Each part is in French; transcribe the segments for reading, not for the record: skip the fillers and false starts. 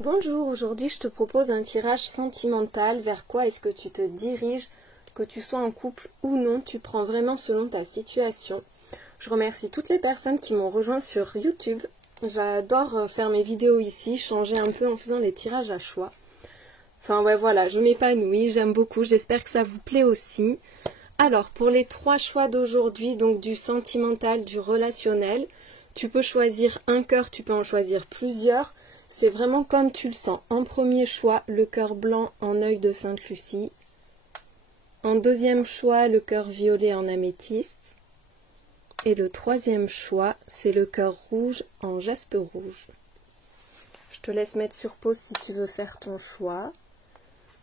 Bonjour, aujourd'hui je te propose un tirage sentimental. Vers quoi est-ce que tu te diriges, que tu sois en couple ou non, tu prends vraiment selon ta situation. Je remercie toutes les personnes qui m'ont rejoint sur YouTube. J'adore faire mes vidéos ici, changer un peu en faisant les tirages à choix. Enfin ouais voilà, je m'épanouis, j'aime beaucoup, j'espère que ça vous plaît aussi. Alors pour les 3 choix d'aujourd'hui, donc du sentimental, du relationnel, tu peux choisir un cœur, tu peux en choisir plusieurs. C'est vraiment comme tu le sens. En premier choix, le cœur blanc en œil de Sainte-Lucie. En deuxième choix, le cœur violet en améthyste. Et le troisième choix, c'est le cœur rouge en jaspe rouge. Je te laisse mettre sur pause si tu veux faire ton choix.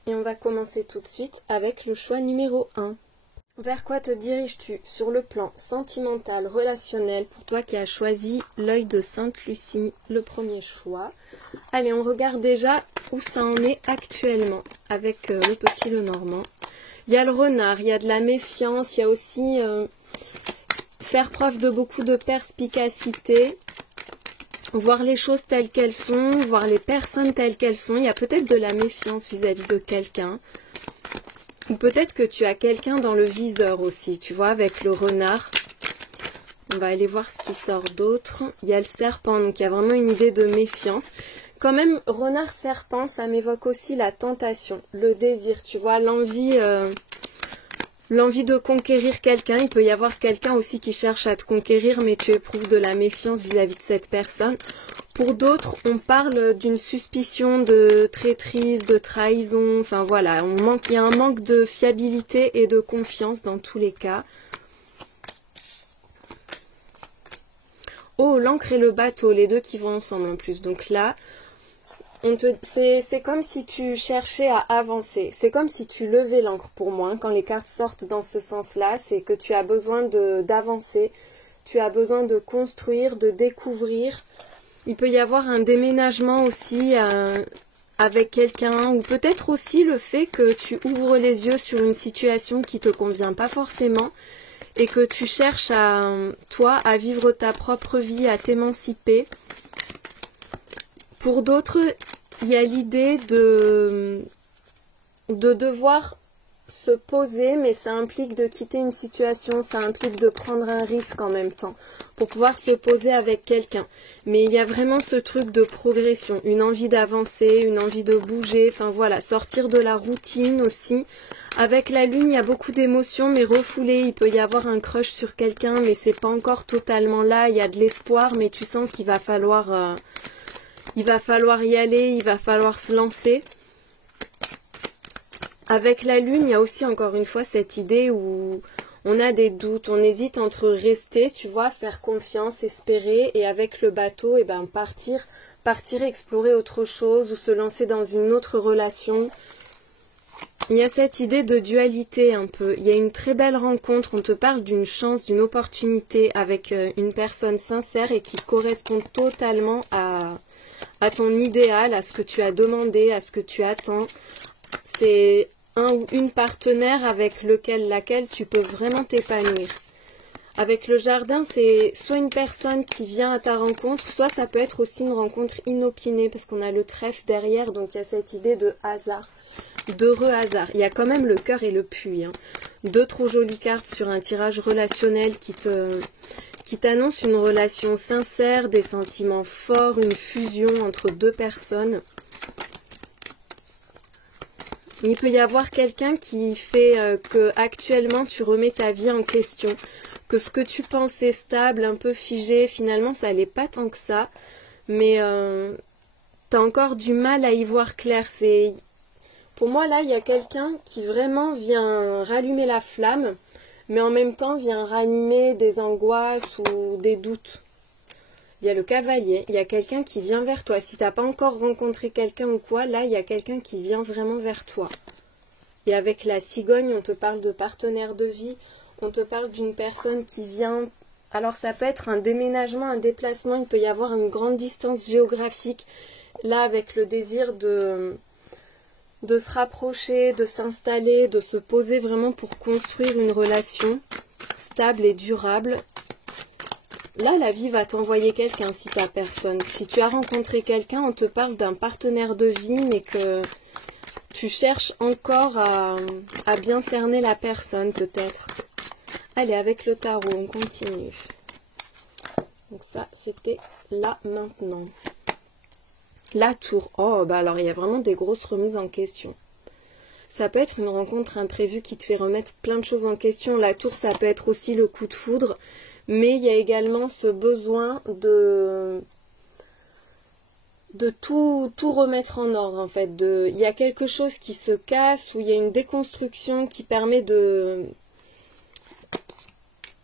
Et on va commencer tout de suite avec le choix numéro 1. Vers quoi te diriges-tu sur le plan sentimental, relationnel, pour toi qui as choisi l'œil de Sainte-Lucie, le premier choix? Allez, on regarde déjà où ça en est actuellement avec le petit Lenormand. Il y a le renard, il y a de la méfiance, il y a aussi faire preuve de beaucoup de perspicacité, voir les choses telles qu'elles sont, voir les personnes telles qu'elles sont. Il y a peut-être de la méfiance vis-à-vis de quelqu'un. Ou peut-être que tu as quelqu'un dans le viseur aussi, tu vois, avec le renard. On va aller voir ce qui sort d'autre. Il y a le serpent, donc il y a vraiment une idée de méfiance. Quand même, renard-serpent, ça m'évoque aussi la tentation, le désir, tu vois, l'envie de conquérir quelqu'un. Il peut y avoir quelqu'un aussi qui cherche à te conquérir, mais tu éprouves de la méfiance vis-à-vis de cette personne. Pour d'autres, on parle d'une suspicion de traîtrise, de trahison, enfin voilà, il y a un manque de fiabilité et de confiance dans tous les cas. Oh, l'encre et le bateau, les deux qui vont ensemble en plus. Donc là, c'est comme si tu cherchais à avancer. C'est comme si tu levais l'encre pour moi. Quand les cartes sortent dans ce sens-là, c'est que tu as besoin d'avancer. Tu as besoin de construire, de découvrir. Il peut y avoir un déménagement aussi avec quelqu'un, ou peut-être aussi le fait que tu ouvres les yeux sur une situation qui ne te convient pas forcément et que tu cherches toi, à vivre ta propre vie, à t'émanciper. Pour d'autres, il y a l'idée de devoir se poser, mais ça implique de quitter une situation, ça implique de prendre un risque en même temps pour pouvoir se poser avec quelqu'un. Mais il y a vraiment ce truc de progression, une envie d'avancer, une envie de bouger, enfin voilà, sortir de la routine aussi. Avec la lune, il y a beaucoup d'émotions, mais refoulées. Il peut y avoir un crush sur quelqu'un, mais c'est pas encore totalement là. Il y a de l'espoir, mais tu sens qu'il va falloir y aller, il va falloir se lancer. Avec la lune, il y a aussi encore une fois cette idée où on a des doutes, on hésite entre rester, tu vois, faire confiance, espérer, et avec le bateau, et ben partir explorer autre chose ou se lancer dans une autre relation. Il y a cette idée de dualité un peu. Il y a une très belle rencontre, on te parle d'une chance, d'une opportunité avec une personne sincère et qui correspond totalement à ton idéal, à ce que tu as demandé, à ce que tu attends. C'est un ou une partenaire avec laquelle tu peux vraiment t'épanouir. Avec le jardin, c'est soit une personne qui vient à ta rencontre, soit ça peut être aussi une rencontre inopinée, parce qu'on a le trèfle derrière, donc il y a cette idée de hasard, d'heureux hasard. Il y a quand même le cœur et le puits. Deux trop jolies cartes sur un tirage relationnel qui t'annonce une relation sincère, des sentiments forts, une fusion entre deux personnes. Il peut y avoir quelqu'un qui fait que actuellement tu remets ta vie en question, que ce que tu pensais stable, un peu figé, finalement ça l'est pas tant que ça, mais tu as encore du mal à y voir clair. Pour moi là, il y a quelqu'un qui vraiment vient rallumer la flamme, mais en même temps vient ranimer des angoisses ou des doutes. Il y a le cavalier, il y a quelqu'un qui vient vers toi. Si tu n'as pas encore rencontré quelqu'un ou quoi, là, il y a quelqu'un qui vient vraiment vers toi. Et avec la cigogne, on te parle de partenaire de vie, on te parle d'une personne qui vient. Alors ça peut être un déménagement, un déplacement, il peut y avoir une grande distance géographique. Là, avec le désir de se rapprocher, de s'installer, de se poser vraiment pour construire une relation stable et durable. Là, la vie va t'envoyer quelqu'un si tu n'as personne. Si tu as rencontré quelqu'un, on te parle d'un partenaire de vie, mais que tu cherches encore à bien cerner la personne, peut-être. Allez, avec le tarot, on continue. Donc ça, c'était là, maintenant. La tour. Oh, bah alors, il y a vraiment des grosses remises en question. Ça peut être une rencontre imprévue qui te fait remettre plein de choses en question. La tour, ça peut être aussi le coup de foudre. Mais il y a également ce besoin de tout remettre en ordre, en fait. Il y a quelque chose qui se casse, ou il y a une déconstruction qui permet de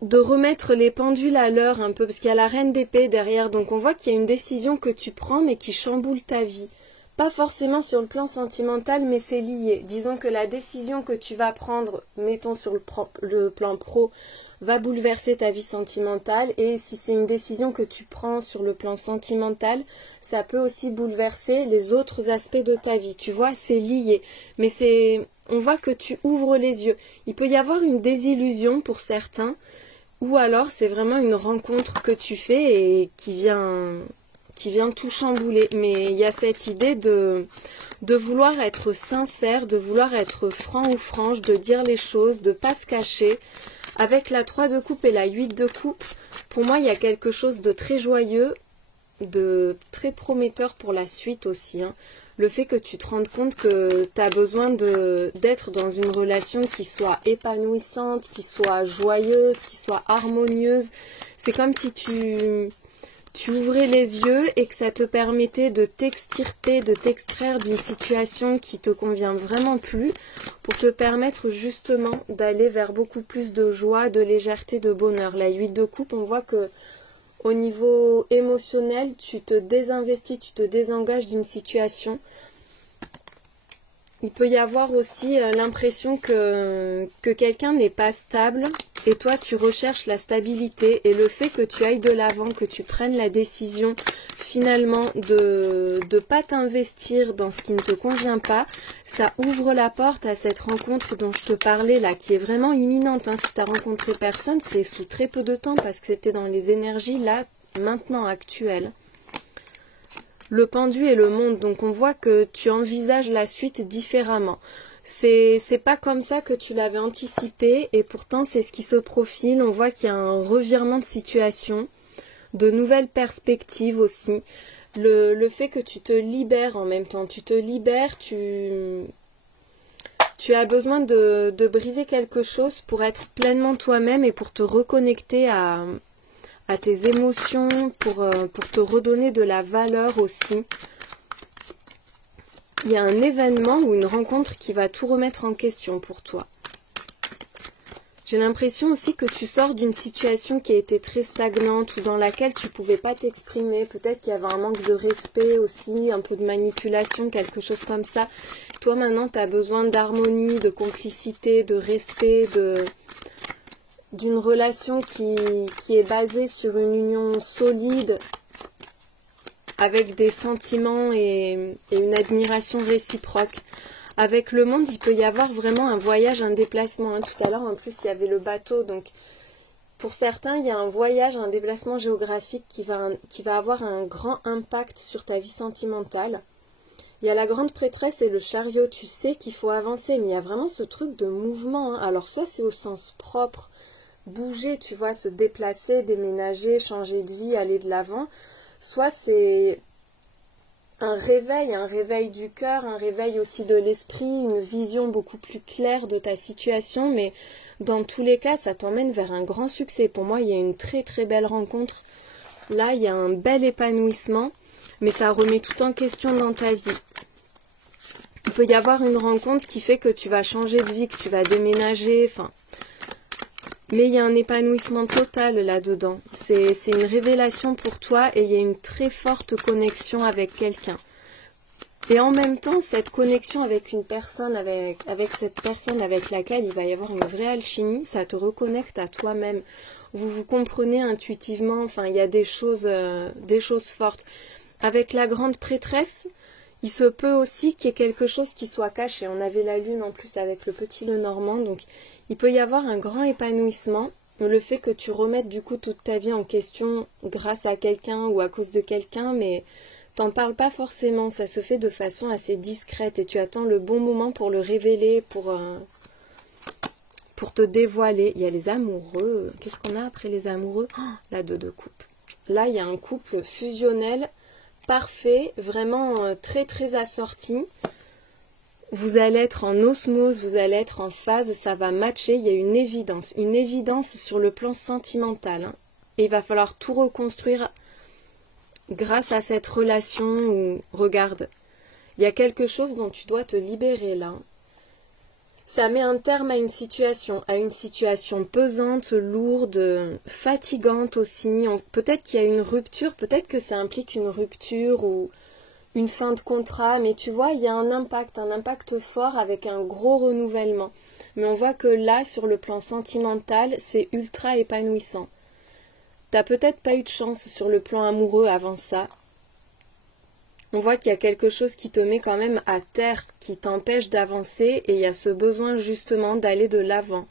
remettre les pendules à l'heure un peu, parce qu'il y a la reine d'épée derrière. Donc on voit qu'il y a une décision que tu prends, mais qui chamboule ta vie. Pas forcément sur le plan sentimental, mais c'est lié. Disons que la décision que tu vas prendre, mettons sur le plan pro, va bouleverser ta vie sentimentale. Et si c'est une décision que tu prends sur le plan sentimental, ça peut aussi bouleverser les autres aspects de ta vie. Tu vois, c'est lié. Mais on voit que tu ouvres les yeux. Il peut y avoir une désillusion pour certains, ou alors c'est vraiment une rencontre que tu fais et qui vient tout chambouler. Mais il y a cette idée de vouloir être sincère, de vouloir être franc ou franche, de dire les choses, de ne pas se cacher. Avec la 3 de coupe et la 8 de coupe, pour moi, il y a quelque chose de très joyeux, de très prometteur pour la suite aussi. Le fait que tu te rendes compte que tu as besoin d'être dans une relation qui soit épanouissante, qui soit joyeuse, qui soit harmonieuse. C'est comme si tu ouvrais les yeux et que ça te permettait de t'extirper, de t'extraire d'une situation qui te convient vraiment plus, pour te permettre justement d'aller vers beaucoup plus de joie, de légèreté, de bonheur. La 8 de coupe, on voit que au niveau émotionnel, tu te désinvestis, tu te désengages d'une situation. Il peut y avoir aussi l'impression que quelqu'un n'est pas stable et toi tu recherches la stabilité, et le fait que tu ailles de l'avant, que tu prennes la décision finalement de ne pas t'investir dans ce qui ne te convient pas, ça ouvre la porte à cette rencontre dont je te parlais là, qui est vraiment imminente. Si tu as rencontré personne, c'est sous très peu de temps parce que c'était dans les énergies là, maintenant, actuelles. Le pendu et le monde, donc on voit que tu envisages la suite différemment. C'est pas comme ça que tu l'avais anticipé, et pourtant c'est ce qui se profile. On voit qu'il y a un revirement de situation, de nouvelles perspectives aussi. Le fait que tu te libères en même temps, tu te libères, tu as besoin de briser quelque chose pour être pleinement toi-même et pour te reconnecter à tes émotions, pour te redonner de la valeur aussi. Il y a un événement ou une rencontre qui va tout remettre en question pour toi. J'ai l'impression aussi que tu sors d'une situation qui a été très stagnante ou dans laquelle tu ne pouvais pas t'exprimer. Peut-être qu'il y avait un manque de respect aussi, un peu de manipulation, quelque chose comme ça. Toi maintenant, tu as besoin d'harmonie, de complicité, de respect, d'une relation qui est basée sur une union solide, avec des sentiments et une admiration réciproque. Avec le monde, il peut y avoir vraiment un voyage, un déplacement. Tout à l'heure, en plus, il y avait le bateau. Donc, pour certains, il y a un voyage, un déplacement géographique qui va avoir un grand impact sur ta vie sentimentale. Il y a la grande prêtresse et le chariot. Tu sais qu'il faut avancer, mais il y a vraiment ce truc de mouvement. Alors, soit c'est au sens propre, bouger, tu vois, se déplacer, déménager, changer de vie, aller de l'avant. Soit c'est un réveil du cœur, un réveil aussi de l'esprit, une vision beaucoup plus claire de ta situation, mais dans tous les cas, ça t'emmène vers un grand succès. Pour moi, il y a une très très belle rencontre. Là, il y a un bel épanouissement, mais ça remet tout en question dans ta vie. Il peut y avoir une rencontre qui fait que tu vas changer de vie, que tu vas déménager, mais il y a un épanouissement total là-dedans. C'est une révélation pour toi et il y a une très forte connexion avec quelqu'un. Et en même temps, cette connexion avec une personne, avec cette personne avec laquelle il va y avoir une vraie alchimie, ça te reconnecte à toi-même. Vous vous comprenez intuitivement, il y a des choses fortes. Avec la grande prêtresse, il se peut aussi qu'il y ait quelque chose qui soit caché. On avait la lune en plus avec le petit Lenormand, donc il peut y avoir un grand épanouissement le fait que tu remettes du coup toute ta vie en question grâce à quelqu'un ou à cause de quelqu'un, mais t'en parles pas forcément, ça se fait de façon assez discrète et tu attends le bon moment pour le révéler, pour te dévoiler. Il y a les amoureux. Qu'est-ce qu'on a après les amoureux? La deux de coupe. Là, il y a un couple fusionnel, parfait, vraiment très très assorti. Vous allez être en osmose, vous allez être en phase, ça va matcher. Il y a une évidence sur le plan sentimental. Hein. Et il va falloir tout reconstruire grâce à cette relation où, regarde, il y a quelque chose dont tu dois te libérer là. Ça met un terme à une situation pesante, lourde, fatigante aussi. Peut-être qu'il y a une rupture, peut-être que ça implique une rupture ou une fin de contrat, mais tu vois, il y a un impact fort avec un gros renouvellement. Mais on voit que là, sur le plan sentimental, c'est ultra épanouissant. T'as peut-être pas eu de chance sur le plan amoureux avant ça. On voit qu'il y a quelque chose qui te met quand même à terre, qui t'empêche d'avancer, et il y a ce besoin justement d'aller de l'avant.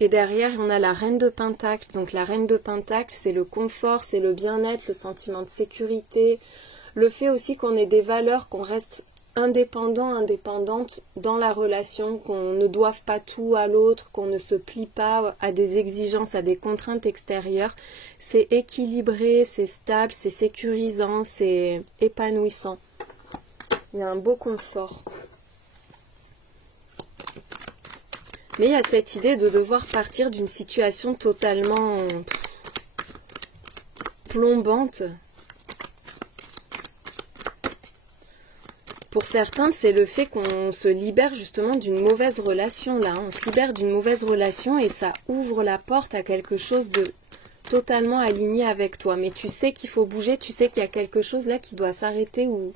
Et derrière, on a la reine de Pentacle. Donc la reine de Pentacle, c'est le confort, c'est le bien-être, le sentiment de sécurité, le fait aussi qu'on ait des valeurs, qu'on reste indépendante dans la relation, qu'on ne doive pas tout à l'autre, qu'on ne se plie pas à des exigences, à des contraintes extérieures. C'est équilibré, c'est stable, c'est sécurisant, c'est épanouissant. Il y a un beau confort. Mais il y a cette idée de devoir partir d'une situation totalement plombante. Pour certains, c'est le fait qu'on se libère justement d'une mauvaise relation là. On se libère d'une mauvaise relation et ça ouvre la porte à quelque chose de totalement aligné avec toi. Mais tu sais qu'il faut bouger, tu sais qu'il y a quelque chose là qui doit s'arrêter ou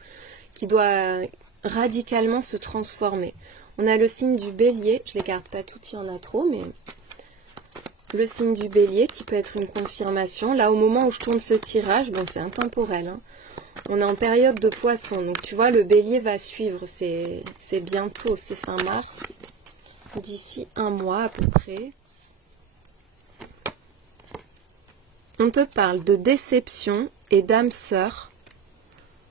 qui doit radicalement se transformer. On a le signe du Bélier, je ne les garde pas toutes, il y en a trop, mais le signe du Bélier qui peut être une confirmation. Là, au moment où je tourne ce tirage, bon, c'est intemporel, hein. On est en période de Poisson, donc tu vois, le Bélier va suivre, c'est bientôt, c'est fin mars, d'ici un mois à peu près. On te parle de déception et d'âme sœur.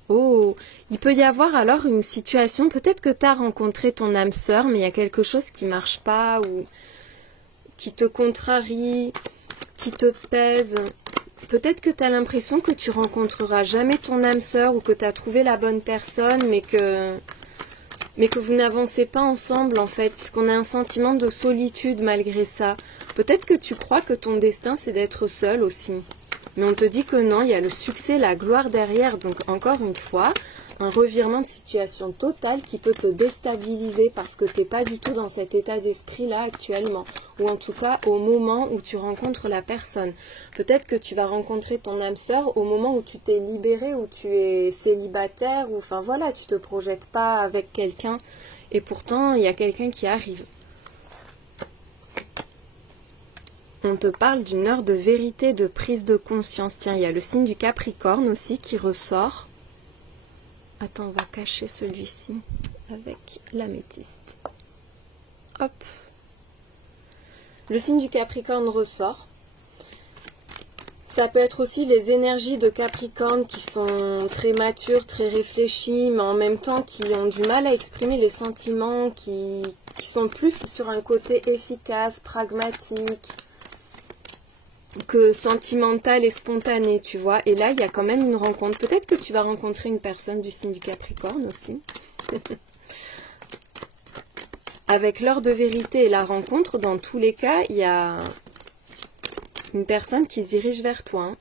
Oh, il peut y avoir alors une situation, peut-être que tu as rencontré ton âme sœur, mais il y a quelque chose qui ne marche pas, ou qui te contrarie, qui te pèse. Peut-être que tu as l'impression que tu rencontreras jamais ton âme sœur ou que tu as trouvé la bonne personne, mais que vous n'avancez pas ensemble en fait, puisqu'on a un sentiment de solitude malgré ça. Peut-être que tu crois que ton destin c'est d'être seul aussi. Mais on te dit que non, il y a le succès, la gloire derrière. Donc encore une fois, un revirement de situation total qui peut te déstabiliser parce que tu n'es pas du tout dans cet état d'esprit-là actuellement. Ou en tout cas au moment où tu rencontres la personne. Peut-être que tu vas rencontrer ton âme sœur au moment où tu t'es libéré, où tu es célibataire, ou enfin voilà, tu ne te projettes pas avec quelqu'un et pourtant il y a quelqu'un qui arrive. On te parle d'une heure de vérité, de prise de conscience. Tiens, il y a le signe du Capricorne aussi qui ressort. Attends, on va cacher celui-ci avec l'améthyste. Hop. Le signe du Capricorne ressort. Ça peut être aussi les énergies de Capricorne qui sont très matures, très réfléchies, mais en même temps qui ont du mal à exprimer les sentiments, qui sont plus sur un côté efficace, pragmatique, que sentimental et spontané, tu vois. Et là, il y a quand même une rencontre. Peut-être que tu vas rencontrer une personne du signe du Capricorne aussi. Avec l'heure de vérité et la rencontre, dans tous les cas, il y a une personne qui se dirige vers toi. Hein.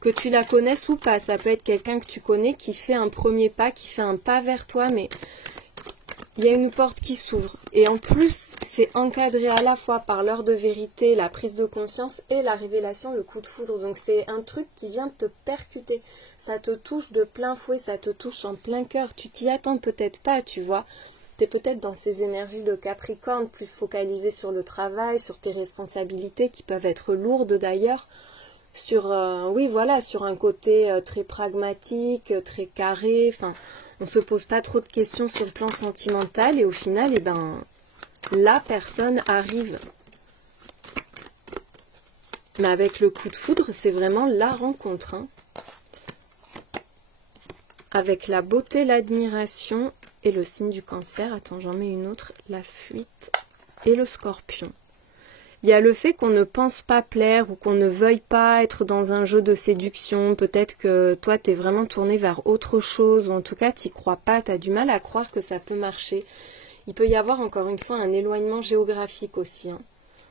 Que tu la connaisses ou pas, ça peut être quelqu'un que tu connais qui fait un premier pas, qui fait un pas vers toi, mais il y a une porte qui s'ouvre. Et en plus, c'est encadré à la fois par l'heure de vérité, la prise de conscience et la révélation, le coup de foudre. Donc c'est un truc qui vient te percuter. Ça te touche de plein fouet, ça te touche en plein cœur. Tu t'y attends peut-être pas, tu vois. Tu es peut-être dans ces énergies de Capricorne, plus focalisé sur le travail, sur tes responsabilités qui peuvent être lourdes d'ailleurs. Sur, oui, voilà, sur un côté très pragmatique, très carré, enfin... On ne se pose pas trop de questions sur le plan sentimental et au final, eh ben, la personne arrive. Mais avec le coup de foudre, c'est vraiment la rencontre. Hein. Avec la beauté, l'admiration et le signe du cancer. Attends, j'en mets une autre. La fuite et le scorpion. Il y a le fait qu'on ne pense pas plaire ou qu'on ne veuille pas être dans un jeu de séduction. Peut-être que toi, tu es vraiment tourné vers autre chose. Ou en tout cas, tu n'y crois pas. Tu as du mal à croire que ça peut marcher. Il peut y avoir encore une fois un éloignement géographique aussi. Hein.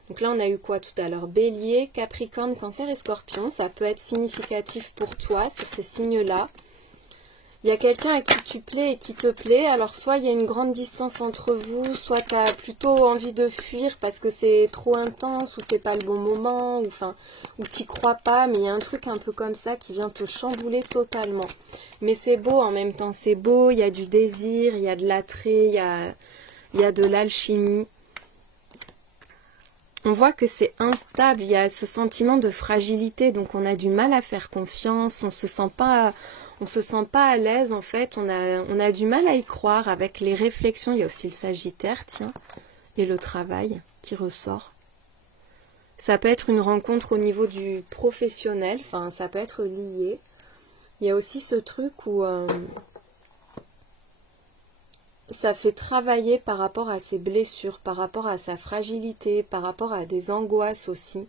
Donc là, on a eu quoi tout à l'heure? Bélier, Capricorne, Cancer et Scorpion. Ça peut être significatif pour toi sur ces signes-là. Il y a quelqu'un à qui tu plais et qui te plaît. Alors soit il y a une grande distance entre vous, soit tu as plutôt envie de fuir parce que c'est trop intense ou c'est pas le bon moment, ou tu n'y crois pas, mais il y a un truc un peu comme ça qui vient te chambouler totalement. Mais c'est beau en même temps, c'est beau, il y a du désir, il y a de l'attrait, il y a de l'alchimie. On voit que c'est instable, il y a ce sentiment de fragilité, donc on a du mal à faire confiance, on se sent pas à l'aise en fait, on a du mal à y croire avec les réflexions. Il y a aussi le Sagittaire, tiens, et le travail qui ressort. Ça peut être une rencontre au niveau du professionnel, enfin ça peut être lié. Il y a aussi ce truc où ça fait travailler par rapport à ses blessures, par rapport à sa fragilité, par rapport à des angoisses aussi.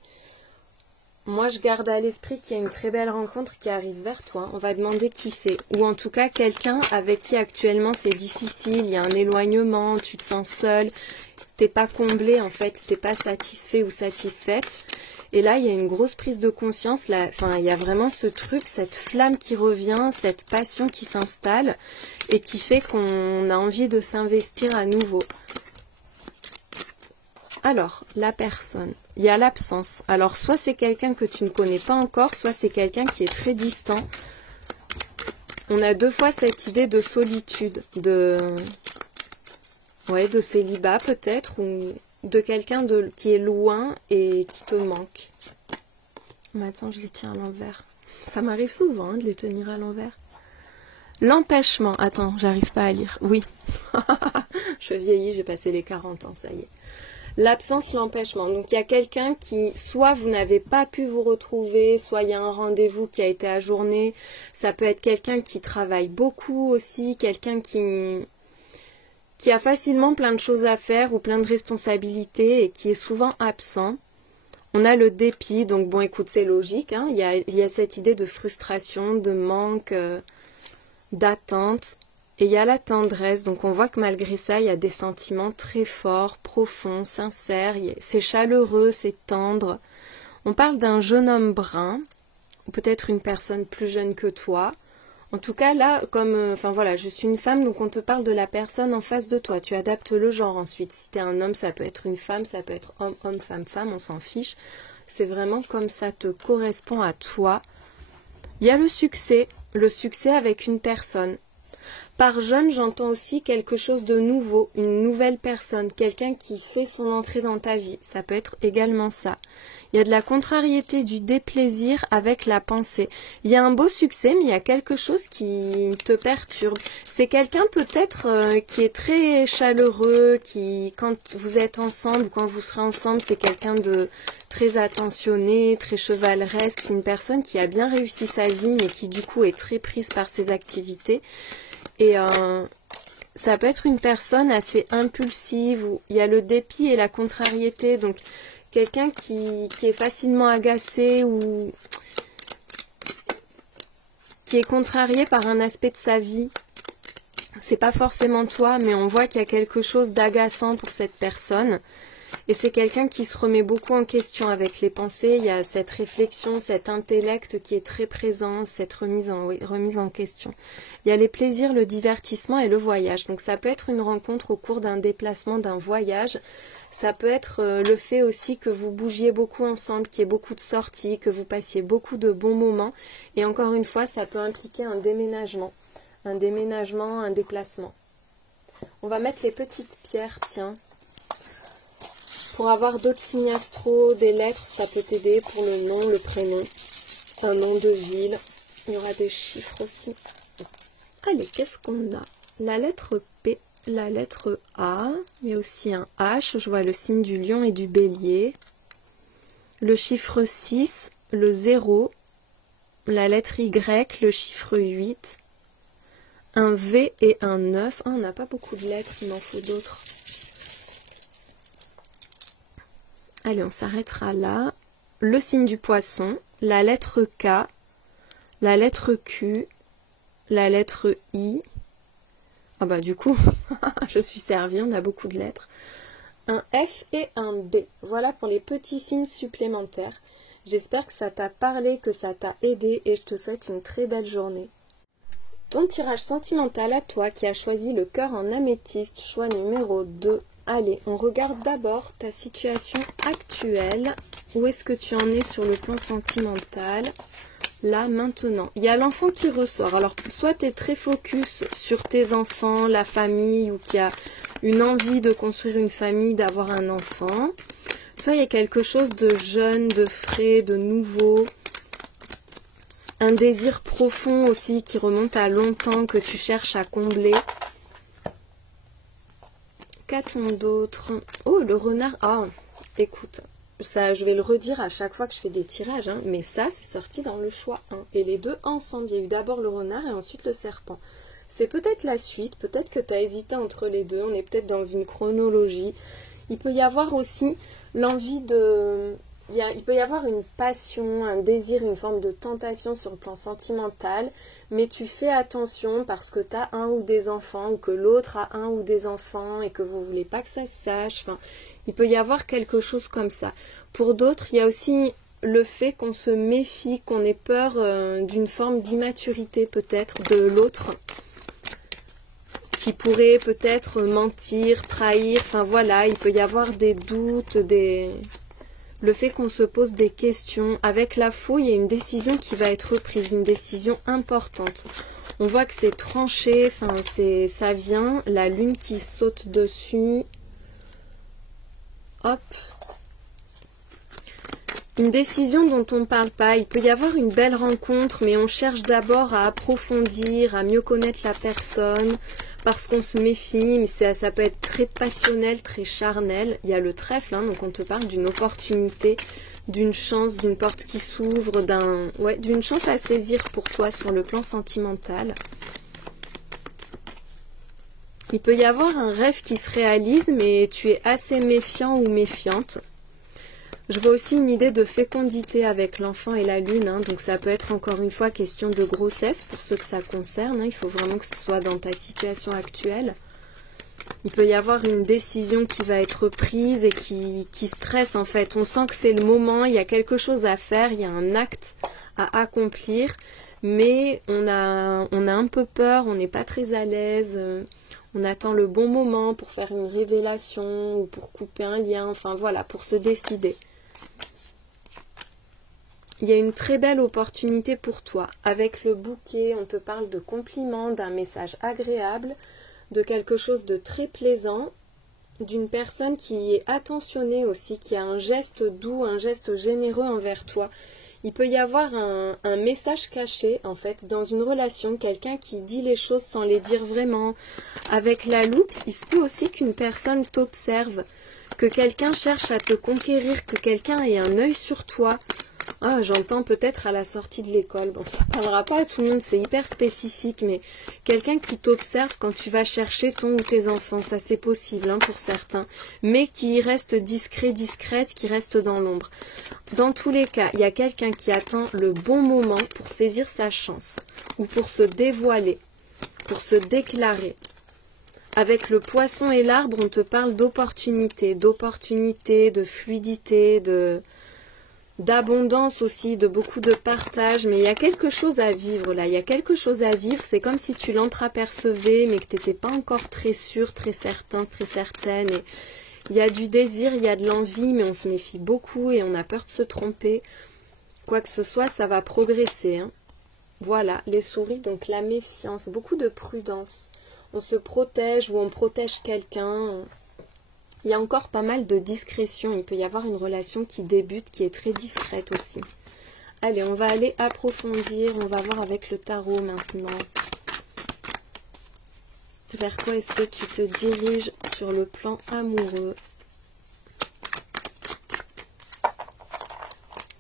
Moi, je garde à l'esprit qu'il y a une très belle rencontre qui arrive vers toi. On va demander qui c'est. Ou en tout cas, quelqu'un avec qui actuellement c'est difficile, il y a un éloignement, tu te sens seul, t'es pas comblé en fait, t'es pas satisfait ou satisfaite. Et là, il y a une grosse prise de conscience. Là, il y a vraiment ce truc, cette flamme qui revient, cette passion qui s'installe et qui fait qu'on a envie de s'investir à nouveau. Alors, la personne, il y a l'absence. Alors, soit c'est quelqu'un que tu ne connais pas encore, soit c'est quelqu'un qui est très distant. On a deux fois cette idée de solitude, de célibat peut-être, ou de quelqu'un qui est loin et qui te manque. Mais attends, je les tiens à l'envers. Ça m'arrive souvent de les tenir à l'envers. L'empêchement. Attends, j'arrive pas à lire. Oui. Je vieillis, j'ai passé les 40 ans, ça y est. L'absence, l'empêchement. Donc il y a quelqu'un qui, soit vous n'avez pas pu vous retrouver, soit il y a un rendez-vous qui a été ajourné. Ça peut être quelqu'un qui travaille beaucoup aussi, quelqu'un qui a facilement plein de choses à faire ou plein de responsabilités et qui est souvent absent. On a le dépit, donc bon écoute, c'est logique. Hein, il y a cette idée de frustration, de manque, d'attente. Et il y a la tendresse, donc on voit que malgré ça, il y a des sentiments très forts, profonds, sincères, c'est chaleureux, c'est tendre. On parle d'un jeune homme brun, ou peut-être une personne plus jeune que toi. En tout cas, là, je suis une femme, donc on te parle de la personne en face de toi. Tu adaptes le genre ensuite. Si tu es un homme, ça peut être une femme, ça peut être homme, homme, femme, femme, on s'en fiche. C'est vraiment comme ça te correspond à toi. Il y a le succès avec une personne. Par jeune, j'entends aussi quelque chose de nouveau, une nouvelle personne, quelqu'un qui fait son entrée dans ta vie. Ça peut être également ça. Il y a de la contrariété, du déplaisir avec la pensée. Il y a un beau succès, mais il y a quelque chose qui te perturbe. C'est quelqu'un peut-être qui est très chaleureux, qui, quand vous êtes ensemble ou quand vous serez ensemble, c'est quelqu'un de très attentionné, très chevaleresque. C'est une personne qui a bien réussi sa vie, mais qui du coup est très prise par ses activités. Et ça peut être une personne assez impulsive, où il y a le dépit et la contrariété, donc quelqu'un qui est facilement agacé ou qui est contrarié par un aspect de sa vie. C'est pas forcément toi, mais on voit qu'il y a quelque chose d'agaçant pour cette personne. Et c'est quelqu'un qui se remet beaucoup en question avec les pensées. Il y a cette réflexion, cet intellect qui est très présent, cette remise en question. Il y a les plaisirs, le divertissement et le voyage. Donc ça peut être une rencontre au cours d'un déplacement, d'un voyage. Ça peut être le fait aussi que vous bougiez beaucoup ensemble, qu'il y ait beaucoup de sorties, que vous passiez beaucoup de bons moments. Et encore une fois, ça peut impliquer un déménagement, un déplacement. On va mettre les petites pierres, tiens. Pour avoir d'autres signes astro, des lettres, ça peut t'aider pour le nom, le prénom, un nom de ville. Il y aura des chiffres aussi. Allez, qu'est-ce qu'on a? La lettre P, la lettre A, il y a aussi un H, je vois le signe du lion et du bélier. le chiffre 6, le 0, la lettre Y, le chiffre 8, un V et un 9. Ah, on n'a pas beaucoup de lettres, il m'en faut d'autres. Allez, on s'arrêtera là. Le signe du poisson, la lettre K, la lettre Q, la lettre I. Ah bah du coup, je suis servie, on a beaucoup de lettres. Un F et un B. Voilà pour les petits signes supplémentaires. J'espère que ça t'a parlé, que ça t'a aidé et je te souhaite une très belle journée. Ton tirage sentimental à toi qui as choisi le cœur en améthyste, choix numéro 2. Allez, on regarde d'abord ta situation actuelle. Où est-ce que tu en es sur le plan sentimental? Là, maintenant. Il y a l'enfant qui ressort. Alors, soit tu es très focus sur tes enfants, la famille, ou qu'il y a une envie de construire une famille, d'avoir un enfant. Soit il y a quelque chose de jeune, de frais, de nouveau. Un désir profond aussi qui remonte à longtemps, que tu cherches à combler. Qu'a-t-on d'autre? Oh, le renard. Ah, écoute, ça, je vais le redire à chaque fois que je fais des tirages, hein, mais ça, c'est sorti dans le choix 1. Et les deux ensemble, il y a eu d'abord le renard et ensuite le serpent. C'est peut-être la suite, peut-être que tu as hésité entre les deux, on est peut-être dans une chronologie. Il peut y avoir aussi l'envie de... Il peut y avoir une passion, un désir, une forme de tentation sur le plan sentimental, mais tu fais attention parce que tu as un ou des enfants ou que l'autre a un ou des enfants et que vous ne voulez pas que ça se sache. Enfin, il peut y avoir quelque chose comme ça. Pour d'autres, il y a aussi le fait qu'on se méfie, qu'on ait peur d'une forme d'immaturité peut-être de l'autre, qui pourrait peut-être mentir, trahir. Enfin voilà, il peut y avoir des doutes, le fait qu'on se pose des questions. Avec la faux, il y a une décision qui va être prise, une décision importante. On voit que c'est tranché, enfin ça vient, la lune qui saute dessus. Hop. Une décision dont on ne parle pas. Il peut y avoir une belle rencontre, mais on cherche d'abord à approfondir, à mieux connaître la personne, parce qu'on se méfie, mais ça peut être très passionnel, très charnel. Il y a le trèfle, hein, donc on te parle d'une opportunité, d'une chance, d'une porte qui s'ouvre, d'une chance à saisir pour toi sur le plan sentimental. Il peut y avoir un rêve qui se réalise, mais tu es assez méfiant ou méfiante. Je vois aussi une idée de fécondité avec l'enfant et la lune, hein, donc ça peut être encore une fois question de grossesse pour ceux que ça concerne, hein, il faut vraiment que ce soit dans ta situation actuelle. Il peut y avoir une décision qui va être prise et qui stresse en fait. On sent que c'est le moment, il y a quelque chose à faire, il y a un acte à accomplir, mais on a un peu peur, on n'est pas très à l'aise, on attend le bon moment pour faire une révélation ou pour couper un lien, enfin voilà, pour se décider. Il y a une très belle opportunité pour toi. Avec le bouquet, on te parle de compliments, d'un message agréable, de quelque chose de très plaisant, d'une personne qui est attentionnée aussi, qui a un geste doux, un geste généreux envers toi. Il peut y avoir un message caché, en fait, dans une relation, quelqu'un qui dit les choses sans les dire vraiment. Avec la loupe, il se peut aussi qu'une personne t'observe, que quelqu'un cherche à te conquérir, que quelqu'un ait un œil sur toi. Ah, j'entends peut-être à la sortie de l'école. Bon, ça parlera pas à tout le monde, c'est hyper spécifique, mais quelqu'un qui t'observe quand tu vas chercher ton ou tes enfants, ça c'est possible hein, pour certains, mais qui reste discret, discrète, qui reste dans l'ombre. Dans tous les cas, il y a quelqu'un qui attend le bon moment pour saisir sa chance, ou pour se dévoiler, pour se déclarer. Avec le poisson et l'arbre, on te parle d'opportunité, de fluidité, d'abondance aussi, de beaucoup de partage, mais il y a quelque chose à vivre là, il y a quelque chose à vivre, c'est comme si tu l'entreapercevais mais que tu n'étais pas encore très sûr, très certain, très certaine, et il y a du désir, il y a de l'envie, mais on se méfie beaucoup et on a peur de se tromper. Quoi que ce soit, ça va progresser, hein. Voilà, les souris, donc la méfiance, beaucoup de prudence, on se protège ou on protège quelqu'un. Il y a encore pas mal de discrétion. Il peut y avoir une relation qui débute, qui est très discrète aussi. Allez, on va aller approfondir. On va voir avec le tarot maintenant. Vers quoi est-ce que tu te diriges sur le plan amoureux?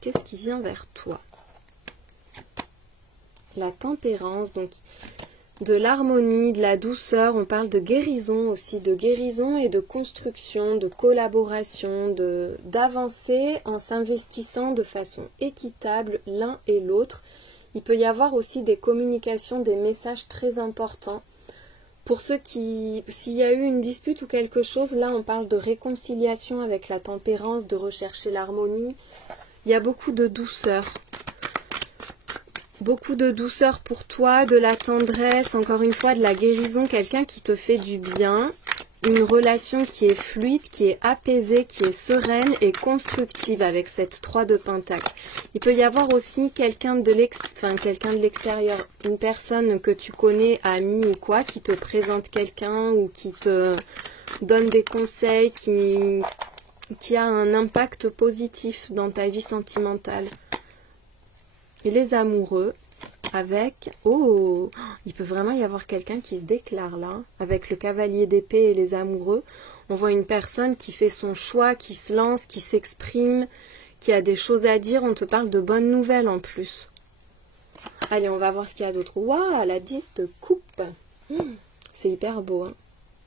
qu'est-ce qui vient vers toi? La tempérance, donc de l'harmonie, de la douceur, on parle de guérison aussi, de guérison et de construction, de collaboration, d'avancer en s'investissant de façon équitable l'un et l'autre. Il peut y avoir aussi des communications, des messages très importants. Pour ceux qui, s'il y a eu une dispute ou quelque chose, là on parle de réconciliation avec la tempérance, de rechercher l'harmonie. Il y a beaucoup de douceur. Beaucoup de douceur pour toi, de la tendresse, encore une fois de la guérison, quelqu'un qui te fait du bien, une relation qui est fluide, qui est apaisée, qui est sereine et constructive avec cette 3 de Pentacle. Il peut y avoir aussi quelqu'un de l'extérieur, une personne que tu connais, ami ou quoi, qui te présente quelqu'un ou qui te donne des conseils, qui a un impact positif dans ta vie sentimentale. Et les amoureux, avec... Oh, il peut vraiment y avoir quelqu'un qui se déclare là. Avec le cavalier d'épée et les amoureux, on voit une personne qui fait son choix, qui se lance, qui s'exprime, qui a des choses à dire. On te parle de bonnes nouvelles en plus. Allez, on va voir ce qu'il y a d'autre. Waouh, la 10 de coupe. C'est hyper beau, hein.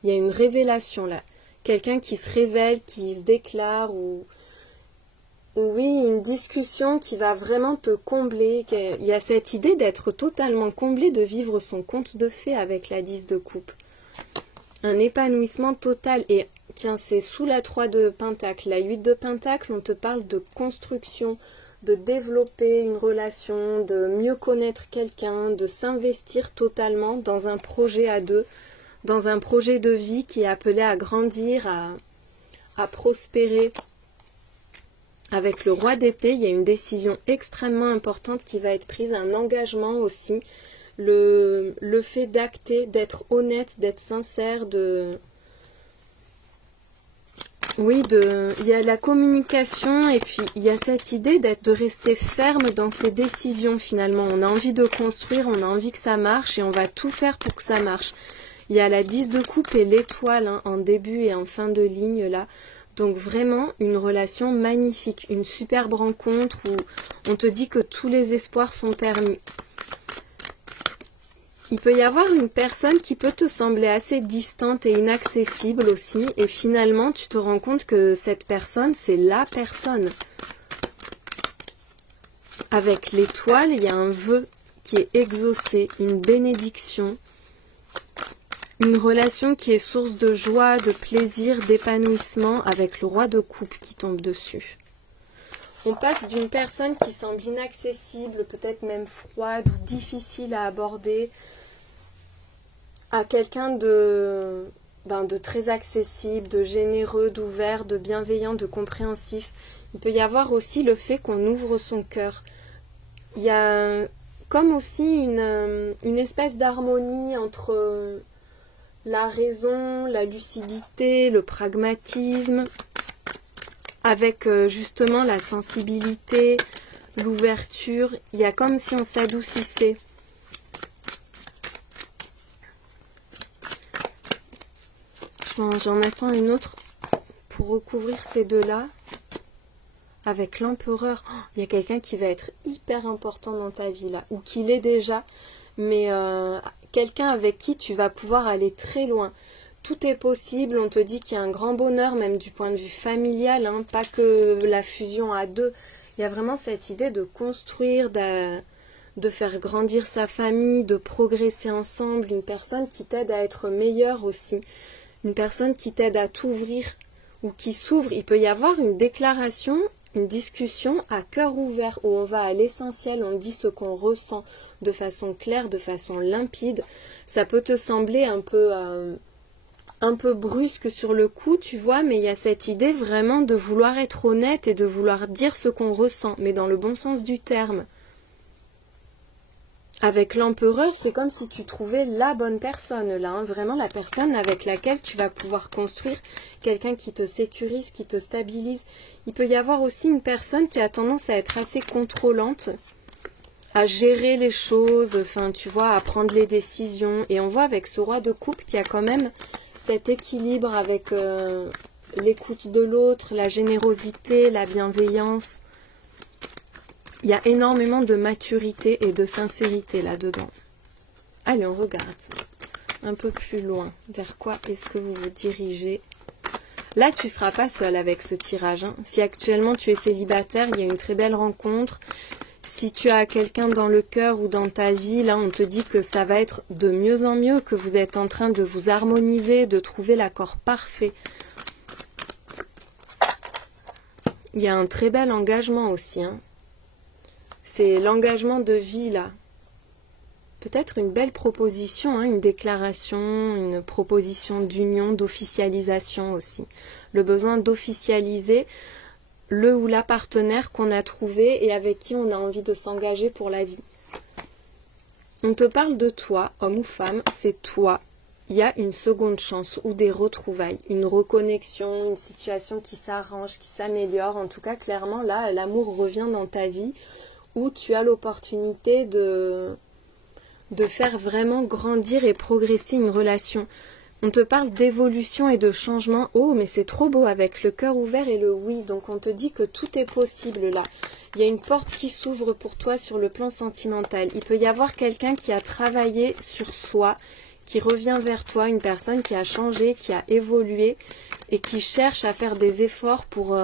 Il y a une révélation là. Quelqu'un qui se révèle, qui se déclare ou oui, une discussion qui va vraiment te combler. Il y a cette idée d'être totalement comblé, de vivre son conte de fées avec la 10 de coupe. Un épanouissement total. Et tiens, c'est sous la 3 de Pentacle. La 8 de Pentacle, on te parle de construction, de développer une relation, de mieux connaître quelqu'un, de s'investir totalement dans un projet à deux, dans un projet de vie qui est appelé à grandir, à prospérer. Avec le roi d'épée, il y a une décision extrêmement importante qui va être prise, un engagement aussi. Le fait d'acter, d'être honnête, d'être sincère, oui, il y a la communication et puis il y a cette idée de rester ferme dans ses décisions finalement. On a envie de construire, on a envie que ça marche et on va tout faire pour que ça marche. Il y a la 10 de coupe et l'étoile hein, en début et en fin de ligne là. Donc vraiment une relation magnifique, une superbe rencontre où on te dit que tous les espoirs sont permis. Il peut y avoir une personne qui peut te sembler assez distante et inaccessible aussi. Et finalement, tu te rends compte que cette personne, c'est la personne. Avec l'étoile, il y a un vœu qui est exaucé, une bénédiction. Une relation qui est source de joie, de plaisir, d'épanouissement avec le roi de coupe qui tombe dessus. On passe d'une personne qui semble inaccessible, peut-être même froide ou difficile à aborder, à quelqu'un de très accessible, de généreux, d'ouvert, de bienveillant, de compréhensif. Il peut y avoir aussi le fait qu'on ouvre son cœur. Il y a comme aussi une espèce d'harmonie entre la raison, la lucidité, le pragmatisme, avec justement la sensibilité, l'ouverture. Il y a comme si on s'adoucissait. J'en attends une autre pour recouvrir ces deux-là. Avec l'empereur, il y a quelqu'un qui va être hyper important dans ta vie là, ou qui l'est déjà, mais quelqu'un avec qui tu vas pouvoir aller très loin. Tout est possible, on te dit qu'il y a un grand bonheur, même du point de vue familial, hein, pas que la fusion à deux. Il y a vraiment cette idée de construire, de faire grandir sa famille, de progresser ensemble, une personne qui t'aide à être meilleure aussi, une personne qui t'aide à t'ouvrir ou qui s'ouvre. Il peut y avoir une déclaration, une discussion à cœur ouvert où on va à l'essentiel, on dit ce qu'on ressent de façon claire, de façon limpide. Ça peut te sembler un peu brusque sur le coup, tu vois, mais il y a cette idée vraiment de vouloir être honnête et de vouloir dire ce qu'on ressent, mais dans le bon sens du terme. Avec l'empereur, c'est comme si tu trouvais la bonne personne là, hein, vraiment la personne avec laquelle tu vas pouvoir construire, quelqu'un qui te sécurise, qui te stabilise. Il peut y avoir aussi une personne qui a tendance à être assez contrôlante, à gérer les choses, enfin tu vois, à prendre les décisions. Et on voit avec ce roi de coupe qu'il y a quand même cet équilibre avec l'écoute de l'autre, la générosité, la bienveillance. Il y a énormément de maturité et de sincérité là-dedans. Allez, on regarde un peu plus loin. Vers quoi est-ce que vous vous dirigez? Là, tu ne seras pas seul avec ce tirage. Hein. Si actuellement tu es célibataire, il y a une très belle rencontre. Si tu as quelqu'un dans le cœur ou dans ta vie, là, on te dit que ça va être de mieux en mieux, que vous êtes en train de vous harmoniser, de trouver l'accord parfait. Il y a un très bel engagement aussi. Hein. C'est l'engagement de vie, là. Peut-être une belle proposition, hein, une déclaration, une proposition d'union, d'officialisation aussi. Le besoin d'officialiser le ou la partenaire qu'on a trouvé et avec qui on a envie de s'engager pour la vie. On te parle de toi, homme ou femme, c'est toi. Il y a une seconde chance ou des retrouvailles, une reconnexion, une situation qui s'arrange, qui s'améliore. En tout cas, clairement, là, l'amour revient dans ta vie où tu as l'opportunité de faire vraiment grandir et progresser une relation. On te parle d'évolution et de changement. Oh, mais c'est trop beau avec le cœur ouvert et le oui. Donc on te dit que tout est possible là. Il y a une porte qui s'ouvre pour toi sur le plan sentimental. Il peut y avoir quelqu'un qui a travaillé sur soi, qui revient vers toi, une personne qui a changé, qui a évolué et qui cherche à faire des efforts pour...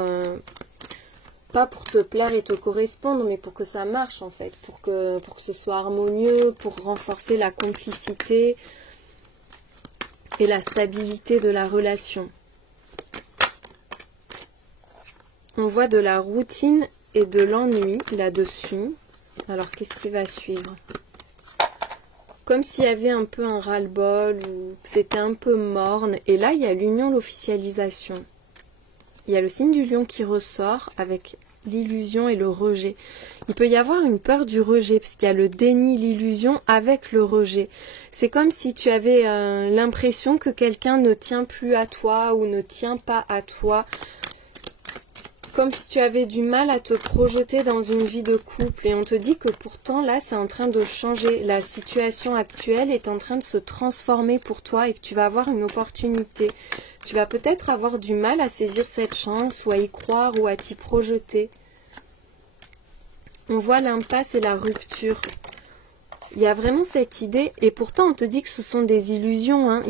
pas pour te plaire et te correspondre, mais pour que ça marche en fait, pour que ce soit harmonieux, pour renforcer la complicité et la stabilité de la relation. On voit de la routine et de l'ennui là-dessus. Alors qu'est-ce qui va suivre? Comme s'il y avait un peu un ras-le-bol ou c'était un peu morne. Et là, il y a l'union, l'officialisation. Il y a le signe du lion qui ressort avec l'illusion et le rejet. Il peut y avoir une peur du rejet parce qu'il y a le déni, l'illusion avec le rejet. C'est comme si tu avais l'impression que quelqu'un ne tient plus à toi ou ne tient pas à toi. Comme si tu avais du mal à te projeter dans une vie de couple. Et on te dit que pourtant là, c'est en train de changer. La situation actuelle est en train de se transformer pour toi et que tu vas avoir une opportunité. Tu vas peut-être avoir du mal à saisir cette chance ou à y croire ou à t'y projeter. On voit l'impasse et la rupture. Il y a vraiment cette idée et pourtant on te dit que ce sont des illusions. Hein.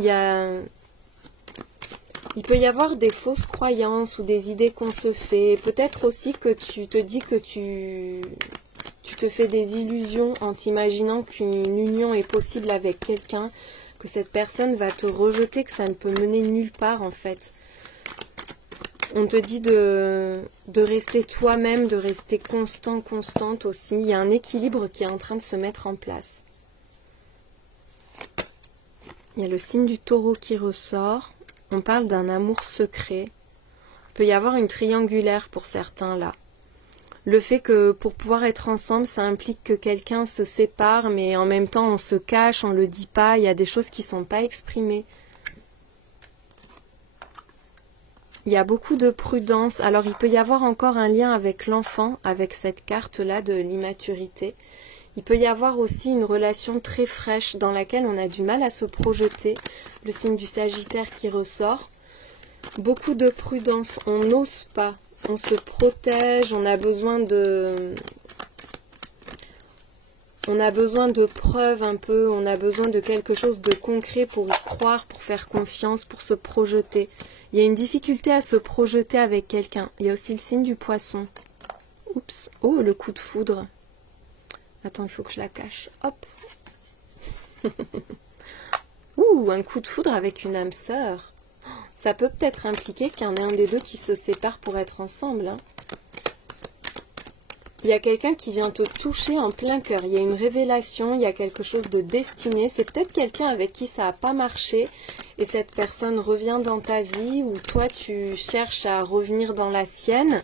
Il peut y avoir des fausses croyances ou des idées qu'on se fait. Peut-être aussi que tu te dis que tu te fais des illusions en t'imaginant qu'une union est possible avec quelqu'un, que cette personne va te rejeter, que ça ne peut mener nulle part en fait. On te dit de rester toi-même, de rester constant, constante aussi. Il y a un équilibre qui est en train de se mettre en place. Il y a le signe du taureau qui ressort. On parle d'un amour secret. Il peut y avoir une triangulaire pour certains là. Le fait que pour pouvoir être ensemble, ça implique que quelqu'un se sépare, mais en même temps on se cache, on ne le dit pas, il y a des choses qui ne sont pas exprimées. Il y a beaucoup de prudence. Alors il peut y avoir encore un lien avec l'enfant, avec cette carte-là de l'immaturité. Il peut y avoir aussi une relation très fraîche dans laquelle on a du mal à se projeter. Le signe du Sagittaire qui ressort. Beaucoup de prudence, on n'ose pas, on se protège, on a besoin de preuves un peu, on a besoin de quelque chose de concret pour y croire, pour faire confiance, pour se projeter. Il y a une difficulté à se projeter avec quelqu'un. Il y a aussi le signe du Poisson. Oups, oh le coup de foudre. Attends, il faut que je la cache. Hop. Ouh, un coup de foudre avec une âme sœur. Ça peut peut-être impliquer qu'il y en ait un des deux qui se sépare pour être ensemble. Hein. Il y a quelqu'un qui vient te toucher en plein cœur. Il y a une révélation, il y a quelque chose de destiné. C'est peut-être quelqu'un avec qui ça n'a pas marché. Et cette personne revient dans ta vie ou toi tu cherches à revenir dans la sienne.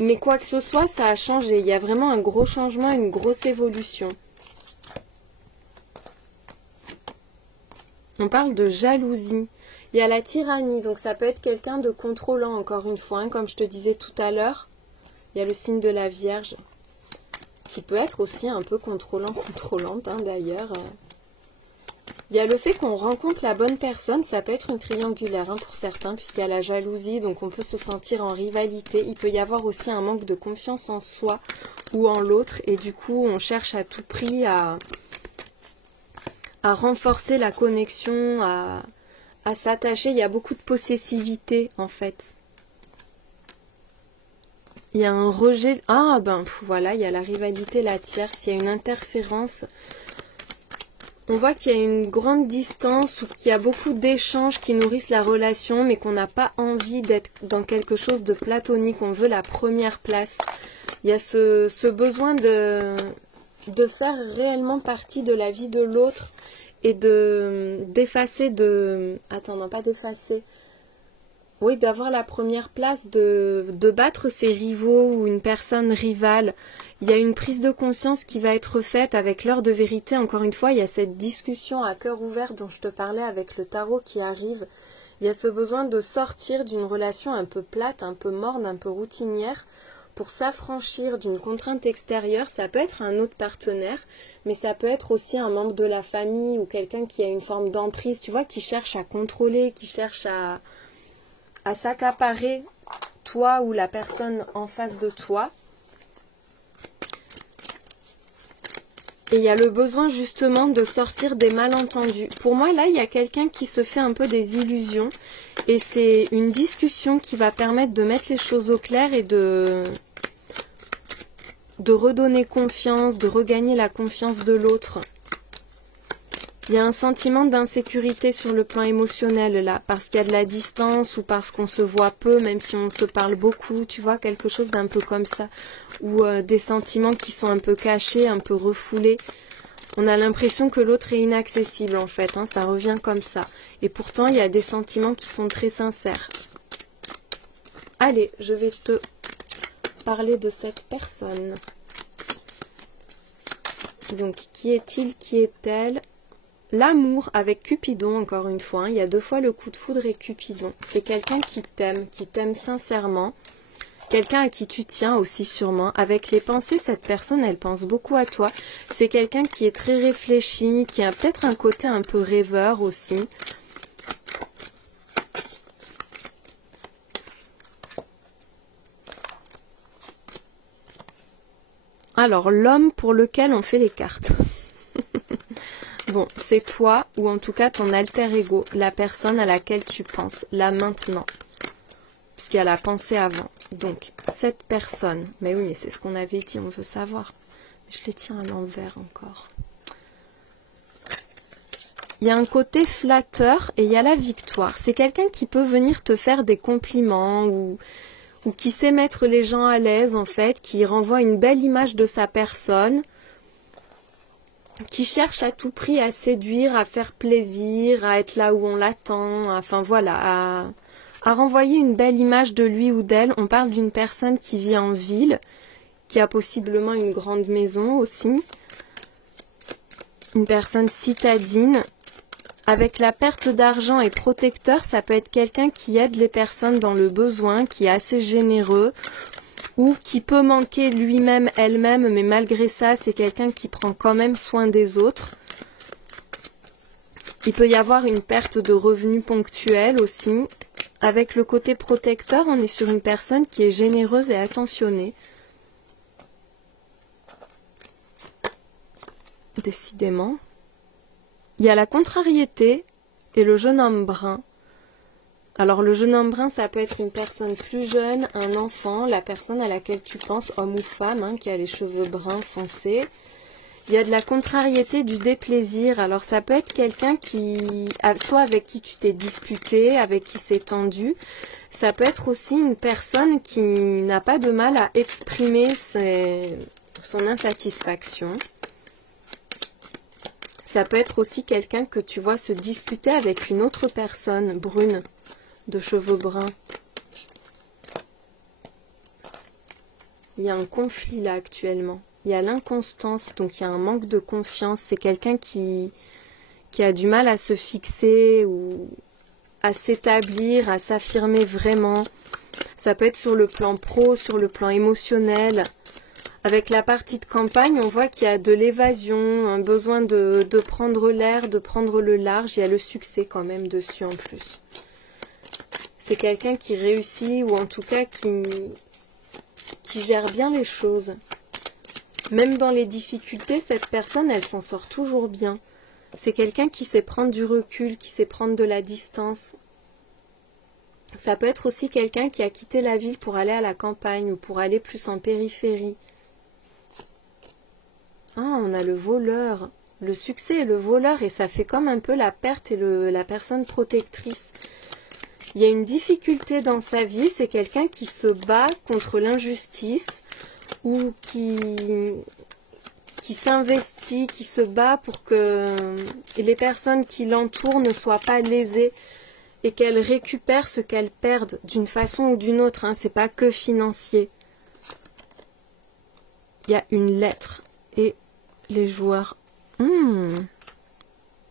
Mais quoi que ce soit, ça a changé. Il y a vraiment un gros changement, une grosse évolution. On parle de jalousie. Il y a la tyrannie, donc ça peut être quelqu'un de contrôlant, encore une fois, hein, comme je te disais tout à l'heure. Il y a le signe de la Vierge, qui peut être aussi un peu contrôlant, contrôlante, hein, d'ailleurs. Il y a le fait qu'on rencontre la bonne personne, ça peut être une triangulaire hein, pour certains, puisqu'il y a la jalousie, donc on peut se sentir en rivalité. Il peut y avoir aussi un manque de confiance en soi ou en l'autre, et du coup on cherche à tout prix à renforcer la connexion, à s'attacher. Il y a beaucoup de possessivité en fait. Il y a un rejet, ah ben voilà, il y a la rivalité, la tierce, il y a une interférence. On voit qu'il y a une grande distance ou qu'il y a beaucoup d'échanges qui nourrissent la relation, mais qu'on n'a pas envie d'être dans quelque chose de platonique. On veut la première place. Il y a ce besoin de faire réellement partie de la vie de l'autre et d'effacer Attends, non, pas d'effacer. Oui, d'avoir la première place, de battre ses rivaux ou une personne rivale. Il y a une prise de conscience qui va être faite avec l'heure de vérité. Encore une fois, il y a cette discussion à cœur ouvert dont je te parlais avec le tarot qui arrive. Il y a ce besoin de sortir d'une relation un peu plate, un peu morne, un peu routinière pour s'affranchir d'une contrainte extérieure. Ça peut être un autre partenaire, mais ça peut être aussi un membre de la famille ou quelqu'un qui a une forme d'emprise, tu vois, qui cherche à contrôler, qui cherche à s'accaparer toi ou la personne en face de toi. Et il y a le besoin justement de sortir des malentendus. Pour moi, là, il y a quelqu'un qui se fait un peu des illusions. Et c'est une discussion qui va permettre de mettre les choses au clair et de redonner confiance, de regagner la confiance de l'autre. Il y a un sentiment d'insécurité sur le plan émotionnel là, parce qu'il y a de la distance ou parce qu'on se voit peu, même si on se parle beaucoup, tu vois, quelque chose d'un peu comme ça. Ou des sentiments qui sont un peu cachés, un peu refoulés. On a l'impression que l'autre est inaccessible en fait, hein, ça revient comme ça. Et pourtant, il y a des sentiments qui sont très sincères. Allez, je vais te parler de cette personne. Donc, qui est-il, qui est-elle ? L'amour avec Cupidon, encore une fois, hein, il y a 2 fois le coup de foudre et Cupidon. C'est quelqu'un qui t'aime sincèrement, quelqu'un à qui tu tiens aussi sûrement. Avec les pensées, cette personne, elle pense beaucoup à toi. C'est quelqu'un qui est très réfléchi, qui a peut-être un côté un peu rêveur aussi. Alors, l'homme pour lequel on fait les cartes. Bon, c'est toi, ou en tout cas ton alter ego, la personne à laquelle tu penses, là maintenant. Puisqu'il y a la pensée avant. Donc, cette personne, mais oui, mais c'est ce qu'on avait dit, on veut savoir. Je les tiens à l'envers encore. Il y a un côté flatteur et il y a la victoire. C'est quelqu'un qui peut venir te faire des compliments ou qui sait mettre les gens à l'aise en fait, qui renvoie une belle image de sa personne, qui cherche à tout prix à séduire, à faire plaisir, à être là où on l'attend, enfin voilà, à renvoyer une belle image de lui ou d'elle. On parle d'une personne qui vit en ville, qui a possiblement une grande maison aussi, une personne citadine. Avec la perte d'argent et protecteur, ça peut être quelqu'un qui aide les personnes dans le besoin, qui est assez généreux, ou qui peut manquer lui-même, elle-même, mais malgré ça, c'est quelqu'un qui prend quand même soin des autres. Il peut y avoir une perte de revenus ponctuelle aussi. Avec le côté protecteur, on est sur une personne qui est généreuse et attentionnée. Décidément. Il y a la contrariété et le jeune homme brun. Alors le jeune homme brun, ça peut être une personne plus jeune, un enfant, la personne à laquelle tu penses, homme ou femme, hein, qui a les cheveux bruns foncés. Il y a de la contrariété, du déplaisir. Alors ça peut être quelqu'un qui, soit avec qui tu t'es disputé, avec qui c'est tendu. Ça peut être aussi une personne qui n'a pas de mal à exprimer son insatisfaction. Ça peut être aussi quelqu'un que tu vois se disputer avec une autre personne brune, de cheveux bruns. Il y a un conflit là actuellement. Il y a l'inconstance, donc il y a un manque de confiance. C'est quelqu'un qui a du mal à se fixer ou à s'établir, à s'affirmer vraiment. Ça peut être sur le plan pro, sur le plan émotionnel. Avec la partie de campagne, on voit qu'il y a de l'évasion, un besoin de prendre l'air, de prendre le large. Il y a le succès quand même dessus en plus. C'est quelqu'un qui réussit ou en tout cas qui gère bien les choses. Même dans les difficultés, cette personne, elle s'en sort toujours bien. C'est quelqu'un qui sait prendre du recul, qui sait prendre de la distance. Ça peut être aussi quelqu'un qui a quitté la ville pour aller à la campagne ou pour aller plus en périphérie. Ah, on a le voleur. Le succès et le voleur, et ça fait comme un peu la perte et la personne protectrice. Il y a une difficulté dans sa vie, c'est quelqu'un qui se bat contre l'injustice ou qui s'investit, qui se bat pour que les personnes qui l'entourent ne soient pas lésées et qu'elles récupèrent ce qu'elles perdent d'une façon ou d'une autre. Hein, c'est pas que financier. Il y a une lettre et les joueurs.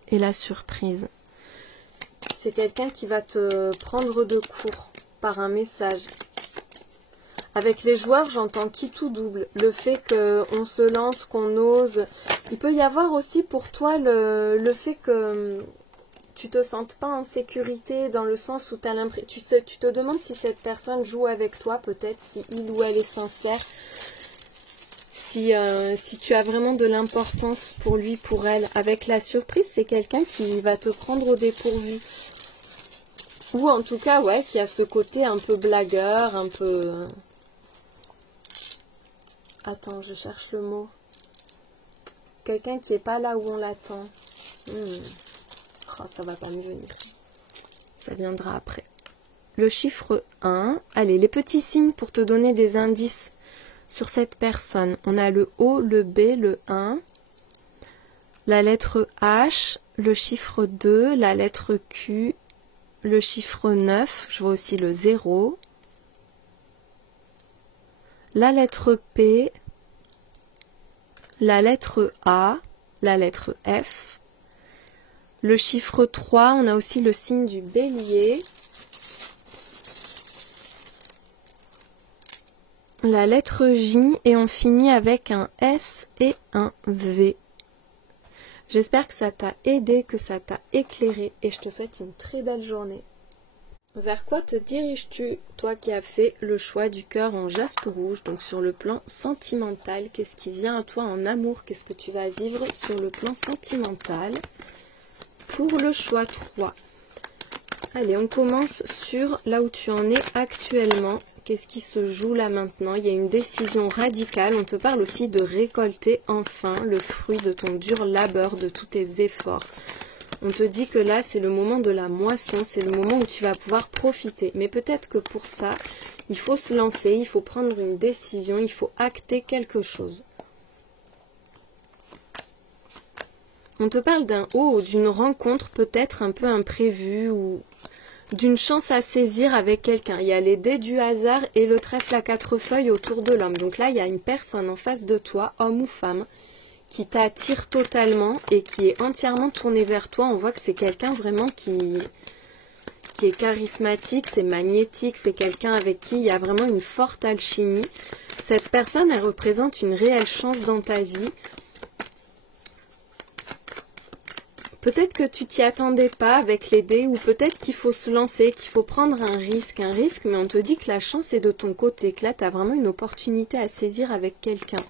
Et la surprise. C'est quelqu'un qui va te prendre de court par un message. Avec les joueurs, j'entends qui tout double. Le fait qu'on se lance, qu'on ose. Il peut y avoir aussi pour toi le fait que tu te sentes pas en sécurité dans le sens où tu as l'impression. Tu te demandes si cette personne joue avec toi, peut-être, si il ou elle est sincère. Si tu as vraiment de l'importance pour lui, pour elle. Avec la surprise, c'est quelqu'un qui va te prendre au dépourvu. Ou en tout cas, ouais, qui a ce côté un peu blagueur, un peu... Attends, je cherche le mot. Quelqu'un qui n'est pas là où on l'attend. Oh, ça va pas me venir. Ça viendra après. Le chiffre 1. Allez, les petits signes pour te donner des indices sur cette personne. On a le O, le B, le 1. La lettre H, le chiffre 2, la lettre Q, le chiffre 9. Je vois aussi le 0. La lettre P, la lettre A, la lettre F, le chiffre 3, on a aussi le signe du bélier, la lettre J et on finit avec un S et un V. J'espère que ça t'a aidé, que ça t'a éclairé et je te souhaite une très belle journée. Vers quoi te diriges-tu, toi qui as fait le choix du cœur en jaspe rouge, donc sur le plan sentimental, qu'est-ce qui vient à toi en amour, qu'est-ce que tu vas vivre sur le plan sentimental pour le choix 3. Allez, on commence sur là où tu en es actuellement, qu'est-ce qui se joue là maintenant, il y a une décision radicale, on te parle aussi de récolter enfin le fruit de ton dur labeur, de tous tes efforts. On te dit que là, c'est le moment de la moisson, c'est le moment où tu vas pouvoir profiter. Mais peut-être que pour ça, il faut se lancer, il faut prendre une décision, il faut acter quelque chose. On te parle d'un haut ou d'une rencontre peut-être un peu imprévue ou d'une chance à saisir avec quelqu'un. Il y a les dés du hasard et le trèfle à 4 feuilles autour de l'homme. Donc là, il y a une personne en face de toi, homme ou femme, qui t'attire totalement et qui est entièrement tourné vers toi. On voit que c'est quelqu'un vraiment qui est charismatique, c'est magnétique, c'est quelqu'un avec qui il y a vraiment une forte alchimie. Cette personne, elle représente une réelle chance dans ta vie. Peut-être que tu t'y attendais pas avec les dés ou peut-être qu'il faut se lancer, qu'il faut prendre un risque, mais on te dit que la chance est de ton côté, que là, tu as vraiment une opportunité à saisir avec quelqu'un.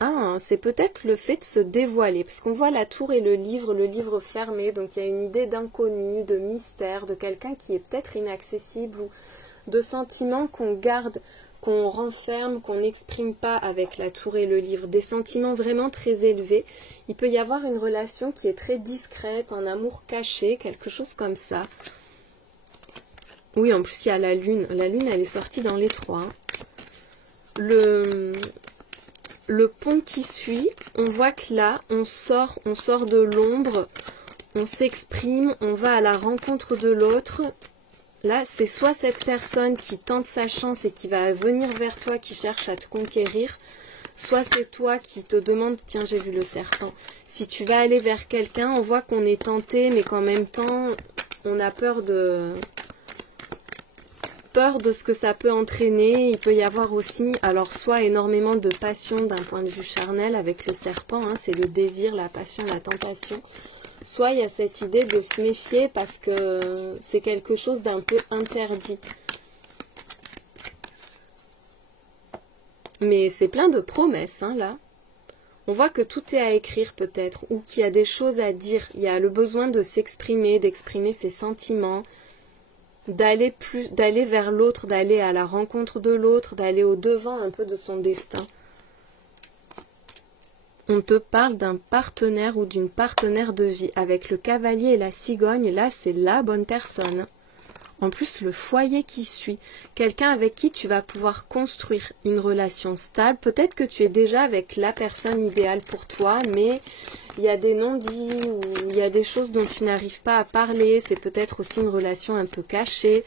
Ah, c'est peut-être le fait de se dévoiler, parce qu'on voit la tour et le livre fermé, donc il y a une idée d'inconnu, de mystère, de quelqu'un qui est peut-être inaccessible, ou de sentiments qu'on garde, qu'on renferme, qu'on n'exprime pas avec la tour et le livre, des sentiments vraiment très élevés. Il peut y avoir une relation qui est très discrète, un amour caché, quelque chose comme ça. Oui, en plus il y a la lune, elle est sortie dans les 3. Le pont qui suit, on voit que là, on sort de l'ombre, on s'exprime, on va à la rencontre de l'autre. Là, c'est soit cette personne qui tente sa chance et qui va venir vers toi, qui cherche à te conquérir, soit c'est toi qui te demande, tiens, j'ai vu le serpent. Si tu vas aller vers quelqu'un, on voit qu'on est tenté, mais qu'en même temps, on a peur de peur de ce que ça peut entraîner. Il peut y avoir aussi, alors soit énormément de passion d'un point de vue charnel avec le serpent, hein, c'est le désir, la passion, la tentation. Soit il y a cette idée de se méfier parce que c'est quelque chose d'un peu interdit. Mais c'est plein de promesses, hein, là. On voit que tout est à écrire peut-être, ou qu'il y a des choses à dire. Il y a le besoin de s'exprimer, d'exprimer ses sentiments, d'aller vers l'autre, d'aller à la rencontre de l'autre, d'aller au-devant un peu de son destin. On te parle d'un partenaire ou d'une partenaire de vie. Avec le cavalier et la cigogne, là, c'est la bonne personne. En plus, le foyer qui suit. Quelqu'un avec qui tu vas pouvoir construire une relation stable. Peut-être que tu es déjà avec la personne idéale pour toi, mais il y a des non-dits ou il y a des choses dont tu n'arrives pas à parler. C'est peut-être aussi une relation un peu cachée.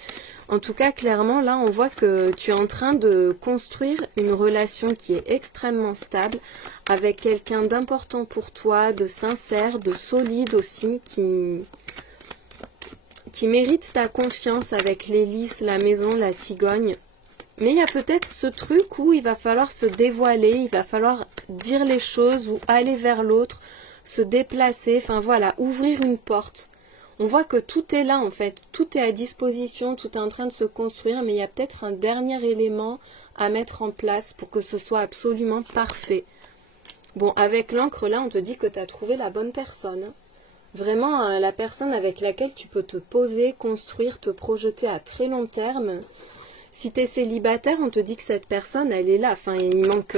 En tout cas, clairement, là, on voit que tu es en train de construire une relation qui est extrêmement stable avec quelqu'un d'important pour toi, de sincère, de solide aussi, qui mérite ta confiance avec les lys, la maison, la cigogne. Mais il y a peut-être ce truc où il va falloir se dévoiler, il va falloir dire les choses ou aller vers l'autre, se déplacer, enfin voilà, ouvrir une porte. On voit que tout est là en fait, tout est à disposition, tout est en train de se construire, mais il y a peut-être un dernier élément à mettre en place pour que ce soit absolument parfait. Bon, avec l'encre là, on te dit que tu as trouvé la bonne personne. Vraiment la personne avec laquelle tu peux te poser, construire, te projeter à très long terme. Si tu es célibataire, on te dit que cette personne, elle est là. Enfin, il manque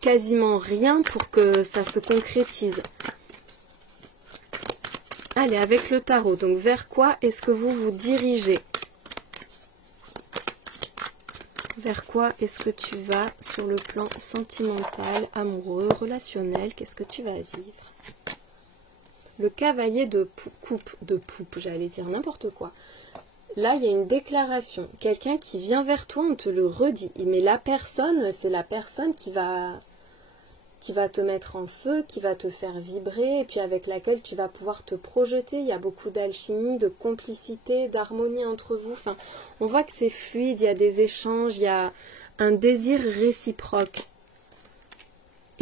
quasiment rien pour que ça se concrétise. Allez, avec le tarot, donc vers quoi est-ce que vous vous dirigez? Vers quoi est-ce que tu vas sur le plan sentimental, amoureux, relationnel? Qu'est-ce que tu vas vivre? Le cavalier de poupe, j'allais dire n'importe quoi. Là, il y a une déclaration. Quelqu'un qui vient vers toi, on te le redit. Mais la personne, c'est la personne qui va te mettre en feu, qui va te faire vibrer, et puis avec laquelle tu vas pouvoir te projeter. Il y a beaucoup d'alchimie, de complicité, d'harmonie entre vous. Enfin, on voit que c'est fluide, il y a des échanges, il y a un désir réciproque.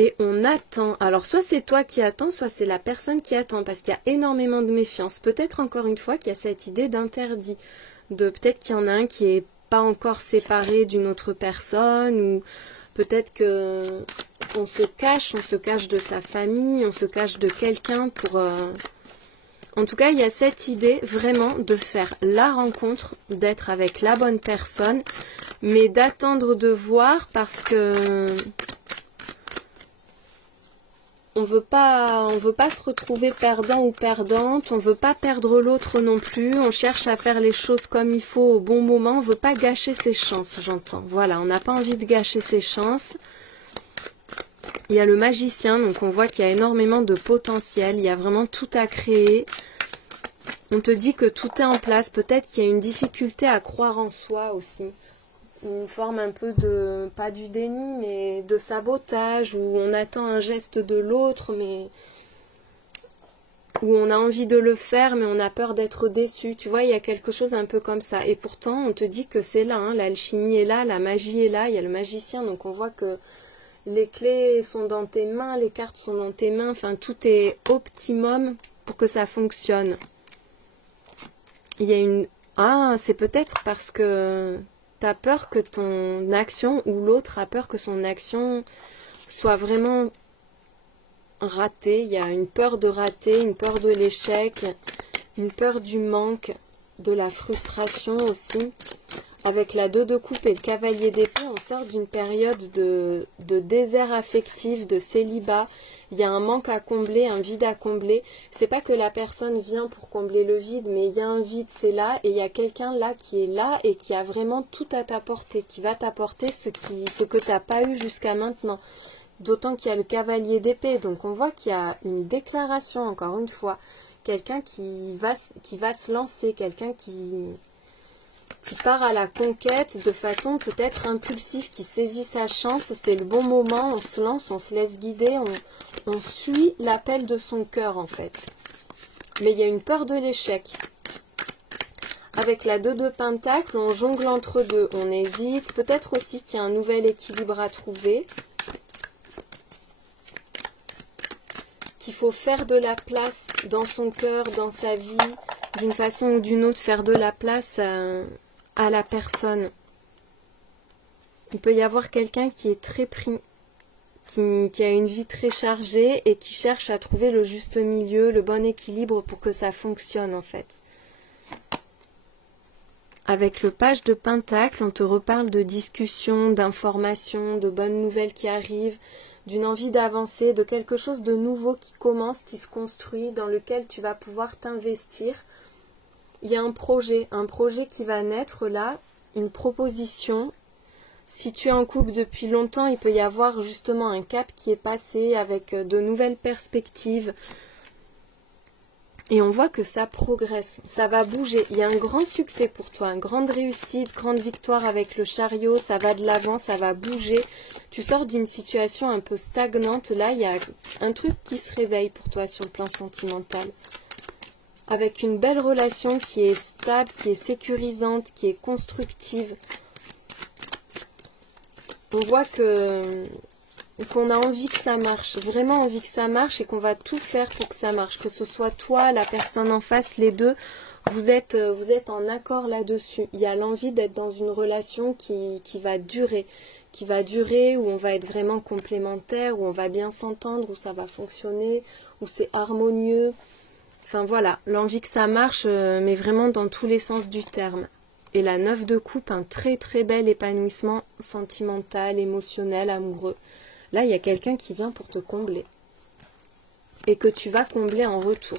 Et on attend. Alors, soit c'est toi qui attends, soit c'est la personne qui attend, parce qu'il y a énormément de méfiance. Peut-être encore une fois qu'il y a cette idée d'interdit. Peut-être qu'il y en a un qui n'est pas encore séparé d'une autre personne, ou peut-être que on se cache de sa famille, on se cache de quelqu'un pour... En tout cas, il y a cette idée vraiment de faire la rencontre, d'être avec la bonne personne, mais d'attendre de voir parce que... On veut pas se retrouver perdant ou perdante, on veut pas perdre l'autre non plus, on cherche à faire les choses comme il faut au bon moment, on veut pas gâcher ses chances, j'entends. Voilà, on n'a pas envie de gâcher ses chances. Il y a le magicien, donc on voit qu'il y a énormément de potentiel, il y a vraiment tout à créer. On te dit que tout est en place, peut-être qu'il y a une difficulté à croire en soi aussi. Une forme un peu de, pas du déni, mais de sabotage, où on attend un geste de l'autre, mais où on a envie de le faire, mais on a peur d'être déçu. Tu vois, il y a quelque chose un peu comme ça. Et pourtant, on te dit que c'est là, hein, l'alchimie est là, la magie est là, il y a le magicien, donc on voit que les clés sont dans tes mains, les cartes sont dans tes mains, enfin tout est optimum pour que ça fonctionne. Il y a une... Ah, c'est peut-être parce que... T'as peur que ton action ou l'autre a peur que son action soit vraiment ratée. Il y a une peur de rater, une peur de l'échec, une peur du manque, de la frustration aussi. Avec la 2 de coupe et le cavalier d'épée, on sort d'une période de désert affectif, de célibat. Il y a un manque à combler, un vide à combler. C'est pas que la personne vient pour combler le vide, mais il y a un vide, c'est là, et il y a quelqu'un là qui est là et qui a vraiment tout à t'apporter, qui va t'apporter ce que tu n'as pas eu jusqu'à maintenant. D'autant qu'il y a le cavalier d'épée, donc on voit qu'il y a une déclaration, encore une fois. Quelqu'un qui va se lancer, quelqu'un qui part à la conquête de façon peut-être impulsive, qui saisit sa chance, c'est le bon moment, on se lance, on se laisse guider, on suit l'appel de son cœur en fait. Mais il y a une peur de l'échec. Avec la 2 de Pentacle, on jongle entre deux, on hésite. Peut-être aussi qu'il y a un nouvel équilibre à trouver. Qu'il faut faire de la place dans son cœur, dans sa vie, d'une façon ou d'une autre, faire de la place à la personne. Il peut y avoir quelqu'un qui est très pris, qui a une vie très chargée et qui cherche à trouver le juste milieu, le bon équilibre pour que ça fonctionne en fait. Avec le page de Pentacle, on te reparle de discussions, d'informations, de bonnes nouvelles qui arrivent, d'une envie d'avancer, de quelque chose de nouveau qui commence, qui se construit, dans lequel tu vas pouvoir t'investir. Il y a un projet qui va naître là, une proposition. Si tu es en couple depuis longtemps, il peut y avoir justement un cap qui est passé avec de nouvelles perspectives. Et on voit que ça progresse, ça va bouger. Il y a un grand succès pour toi, une grande réussite, grande victoire avec le chariot. Ça va de l'avant, ça va bouger. Tu sors d'une situation un peu stagnante. Là, il y a un truc qui se réveille pour toi sur le plan sentimental. Avec une belle relation qui est stable, qui est sécurisante, qui est constructive. On voit qu'on a envie que ça marche, vraiment envie que ça marche et qu'on va tout faire pour que ça marche. Que ce soit toi, la personne en face, les deux, vous êtes en accord là-dessus. Il y a l'envie d'être dans une relation qui va durer, où on va être vraiment complémentaires, où on va bien s'entendre, où ça va fonctionner, où c'est harmonieux. Enfin voilà, l'envie que ça marche, mais vraiment dans tous les sens du terme. Et la 9 de coupe, un très très bel épanouissement sentimental, émotionnel, amoureux. Là, il y a quelqu'un qui vient pour te combler. Et que tu vas combler en retour.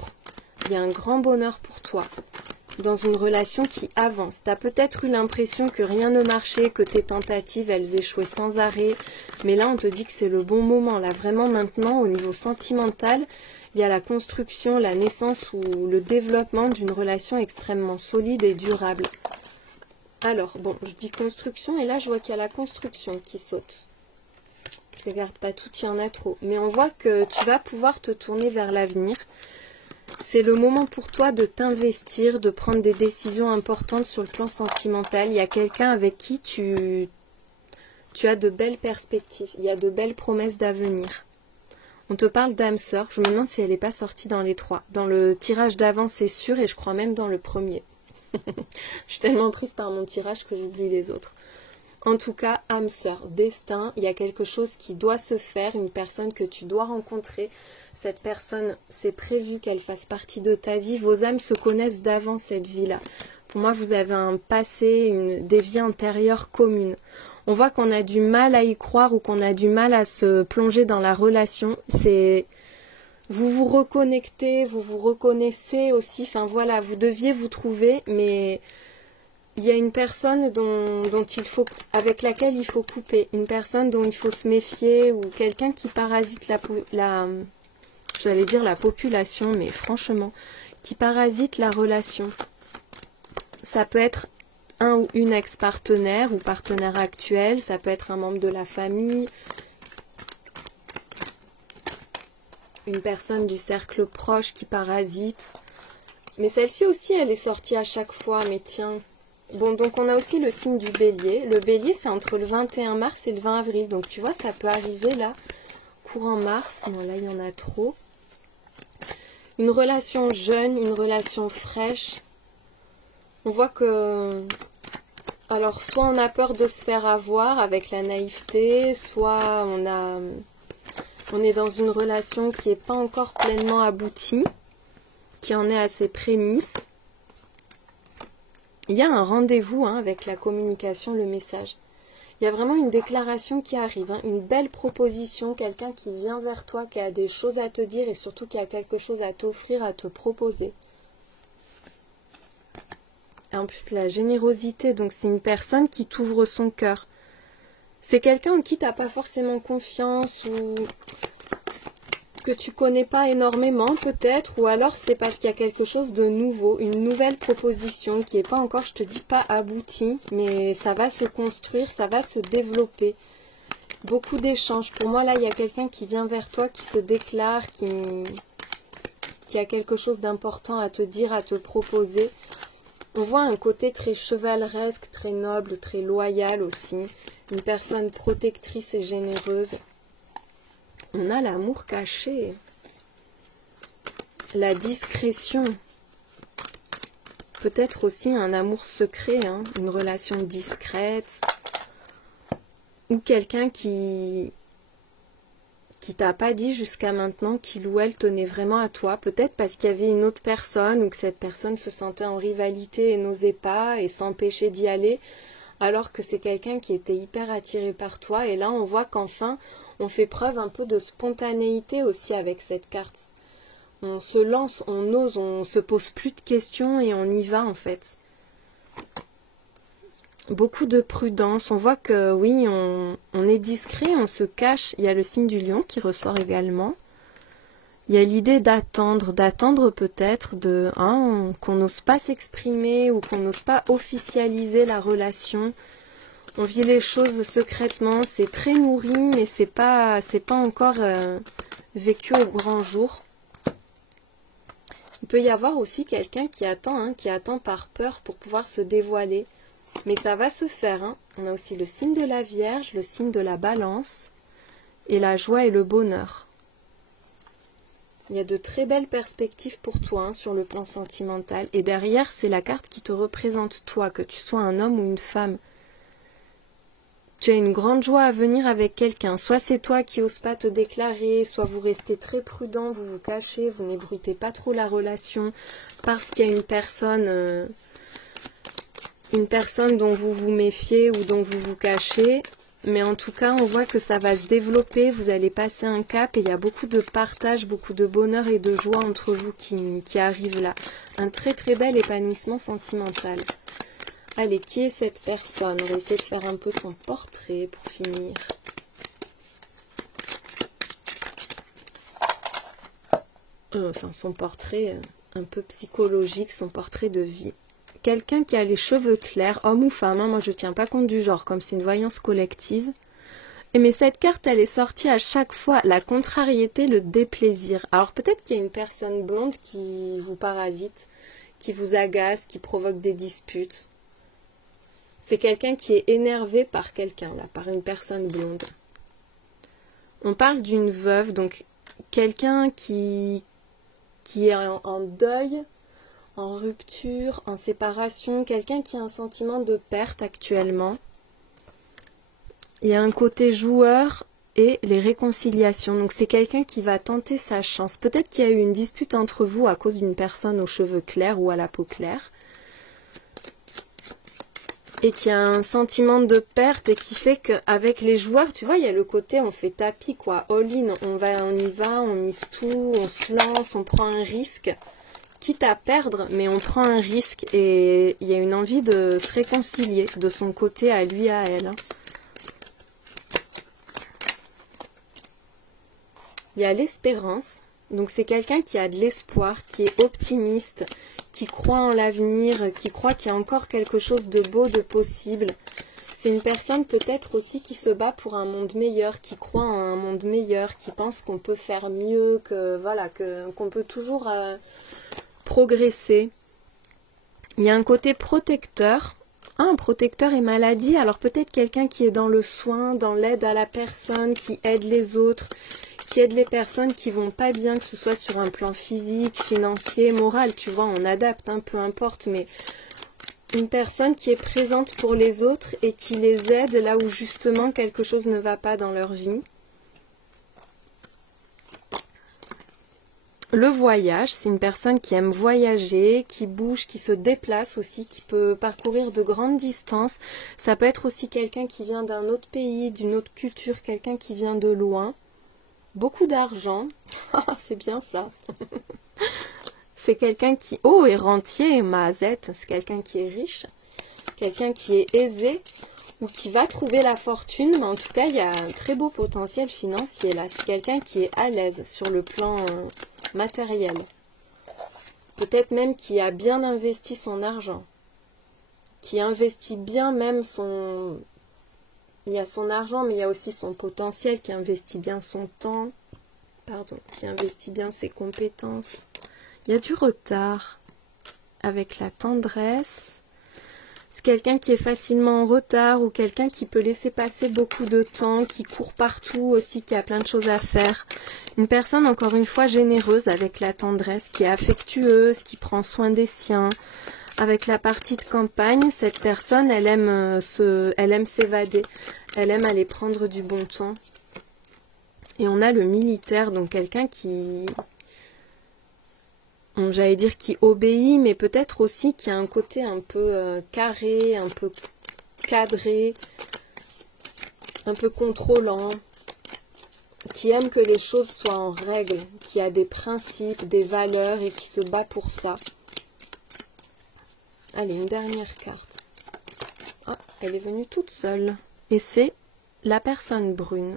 Il y a un grand bonheur pour toi. Dans une relation qui avance. Tu as peut-être eu l'impression que rien ne marchait, que tes tentatives, elles échouaient sans arrêt. Mais là, on te dit que c'est le bon moment. Là, vraiment maintenant, au niveau sentimental, il y a la construction, la naissance ou le développement d'une relation extrêmement solide et durable. Alors, bon, je dis construction et là, je vois qu'il y a la construction qui saute. Je ne regarde pas tout, il y en a trop. Mais on voit que tu vas pouvoir te tourner vers l'avenir. C'est le moment pour toi de t'investir, de prendre des décisions importantes sur le plan sentimental. Il y a quelqu'un avec qui tu as de belles perspectives. Il y a de belles promesses d'avenir. On te parle d'âme sœur. Je me demande si elle n'est pas sortie dans les 3. Dans le tirage d'avant, c'est sûr, et je crois même dans le premier. Je suis tellement prise par mon tirage que j'oublie les autres. En tout cas, âme sœur, destin, il y a quelque chose qui doit se faire, une personne que tu dois rencontrer. Cette personne, c'est prévu qu'elle fasse partie de ta vie. Vos âmes se connaissent d'avant cette vie-là. Pour moi, vous avez un passé, des vies antérieures communes. On voit qu'on a du mal à y croire ou qu'on a du mal à se plonger dans la relation. Vous vous reconnectez, vous vous reconnaissez aussi. Enfin voilà, vous deviez vous trouver, mais il y a une personne avec laquelle il faut couper. Une personne dont il faut se méfier ou quelqu'un qui parasite j'allais dire la population, mais franchement, qui parasite la relation. Ça peut être un ou une ex-partenaire ou partenaire actuel, ça peut être un membre de la famille, une personne du cercle proche qui parasite. Mais celle-ci aussi, elle est sortie à chaque fois, mais tiens. Bon, donc on a aussi le signe du bélier. Le bélier, c'est entre le 21 mars et le 20 avril. Donc tu vois, ça peut arriver là, courant mars. Non, là, il y en a trop. Une relation jeune, une relation fraîche. On voit que... Alors, soit on a peur de se faire avoir avec la naïveté, soit on est dans une relation qui n'est pas encore pleinement aboutie, qui en est à ses prémices. Il y a un rendez-vous avec la communication, le message. Il y a vraiment une déclaration qui arrive, une belle proposition, quelqu'un qui vient vers toi, qui a des choses à te dire et surtout qui a quelque chose à t'offrir, à te proposer. Et en plus, la générosité, donc c'est une personne qui t'ouvre son cœur. C'est quelqu'un en qui tu n'as pas forcément confiance ou que tu connais pas énormément peut-être, ou alors c'est parce qu'il y a quelque chose de nouveau, une nouvelle proposition qui n'est pas encore, je te dis pas aboutie, mais ça va se construire, ça va se développer. Beaucoup d'échanges. Pour moi là, il y a quelqu'un qui vient vers toi, qui se déclare, qui a quelque chose d'important à te dire, à te proposer. On voit un côté très chevaleresque, très noble, très loyal aussi. Une personne protectrice et généreuse. On a l'amour caché. La discrétion. Peut-être aussi un amour secret, hein, une relation discrète. Ou quelqu'un qui t'a pas dit jusqu'à maintenant qu'il ou elle tenait vraiment à toi, peut-être parce qu'il y avait une autre personne ou que cette personne se sentait en rivalité et n'osait pas et s'empêchait d'y aller, alors que c'est quelqu'un qui était hyper attiré par toi. Et là on voit qu'enfin on fait preuve un peu de spontanéité aussi avec cette carte. On se lance, on ose, on se pose plus de questions et on y va en fait. Beaucoup de prudence, on voit que oui, on est discret, on se cache. Il y a le signe du lion qui ressort également. Il y a l'idée d'attendre peut-être qu'on n'ose pas s'exprimer ou qu'on n'ose pas officialiser la relation. On vit les choses secrètement, c'est très nourri, mais c'est pas encore vécu au grand jour. Il peut y avoir aussi quelqu'un qui attend par peur pour pouvoir se dévoiler. Mais ça va se faire. Hein. On a aussi le signe de la Vierge, le signe de la Balance et la joie et le bonheur. Il y a de très belles perspectives pour toi hein, sur le plan sentimental. Et derrière, c'est la carte qui te représente toi, que tu sois un homme ou une femme. Tu as une grande joie à venir avec quelqu'un. Soit c'est toi qui n'oses pas te déclarer, soit vous restez très prudent, vous vous cachez, vous n'ébruitez pas trop la relation parce qu'il y a une personne dont vous vous méfiez ou dont vous vous cachez, mais en tout cas on voit que ça va se développer, vous allez passer un cap et il y a beaucoup de partage, beaucoup de bonheur et de joie entre vous qui arrive là. Un très très bel épanouissement sentimental. Allez, qui est cette personne? On va essayer de faire un peu son portrait pour finir. Enfin son portrait un peu psychologique, son portrait de vie. Quelqu'un qui a les cheveux clairs, homme ou femme, hein, moi je tiens pas compte du genre, comme c'est une voyance collective. Mais cette carte, elle est sortie à chaque fois, la contrariété, le déplaisir. Alors peut-être qu'il y a une personne blonde qui vous parasite, qui vous agace, qui provoque des disputes. C'est quelqu'un qui est énervé par quelqu'un, là, par une personne blonde. On parle d'une veuve, donc quelqu'un qui est en deuil, en rupture, en séparation, quelqu'un qui a un sentiment de perte actuellement. Il y a un côté joueur et les réconciliations. Donc c'est quelqu'un qui va tenter sa chance. Peut-être qu'il y a eu une dispute entre vous à cause d'une personne aux cheveux clairs ou à la peau claire. Et qui a un sentiment de perte et qui fait qu'avec les joueurs, tu vois, il y a le côté on fait tapis, quoi. All-in, on y va, on mise tout, on se lance, on prend un risque. Quitte à perdre, mais on prend un risque et il y a une envie de se réconcilier de son côté à lui, à elle. Il y a l'espérance, donc c'est quelqu'un qui a de l'espoir, qui est optimiste, qui croit en l'avenir, qui croit qu'il y a encore quelque chose de beau, de possible. C'est une personne peut-être aussi qui se bat pour un monde meilleur, qui croit en un monde meilleur, qui pense qu'on peut faire mieux, que voilà, qu'on peut toujours progresser. Il y a un côté protecteur. Un protecteur et maladie, alors peut-être quelqu'un qui est dans le soin, dans l'aide à la personne, qui aide les autres, qui aide les personnes qui vont pas bien, que ce soit sur un plan physique, financier, moral, tu vois, on adapte, hein, peu importe, mais une personne qui est présente pour les autres et qui les aide là où justement quelque chose ne va pas dans leur vie. Le voyage, c'est une personne qui aime voyager, qui bouge, qui se déplace aussi, qui peut parcourir de grandes distances. Ça peut être aussi quelqu'un qui vient d'un autre pays, d'une autre culture, quelqu'un qui vient de loin. Beaucoup d'argent, c'est bien ça. C'est quelqu'un qui, est rentier, Maazette, c'est quelqu'un qui est riche, quelqu'un qui est aisé ou qui va trouver la fortune, mais en tout cas, il y a un très beau potentiel financier là. C'est quelqu'un qui est à l'aise sur le plan matériel. Peut-être même qui a bien investi son argent, qui investit bien même son... Il y a son argent, mais il y a aussi son potentiel, qui investit bien son temps, qui investit bien ses compétences. Il y a du retard. avec la tendresse. C'est quelqu'un qui est facilement en retard ou quelqu'un qui peut laisser passer beaucoup de temps, qui court partout aussi, qui a plein de choses à faire. Une personne, encore une fois, généreuse avec la tendresse, qui est affectueuse, qui prend soin des siens. Avec la partie de campagne, cette personne, elle aime s'évader, elle aime aller prendre du bon temps. Et on a le militaire, donc quelqu'un qui... j'allais dire qui obéit, mais peut-être aussi qui a un côté un peu carré, un peu cadré, un peu contrôlant, qui aime que les choses soient en règle, qui a des principes, des valeurs et qui se bat pour ça. Allez, une dernière carte. Oh, elle est venue toute seule. Et c'est la personne brune.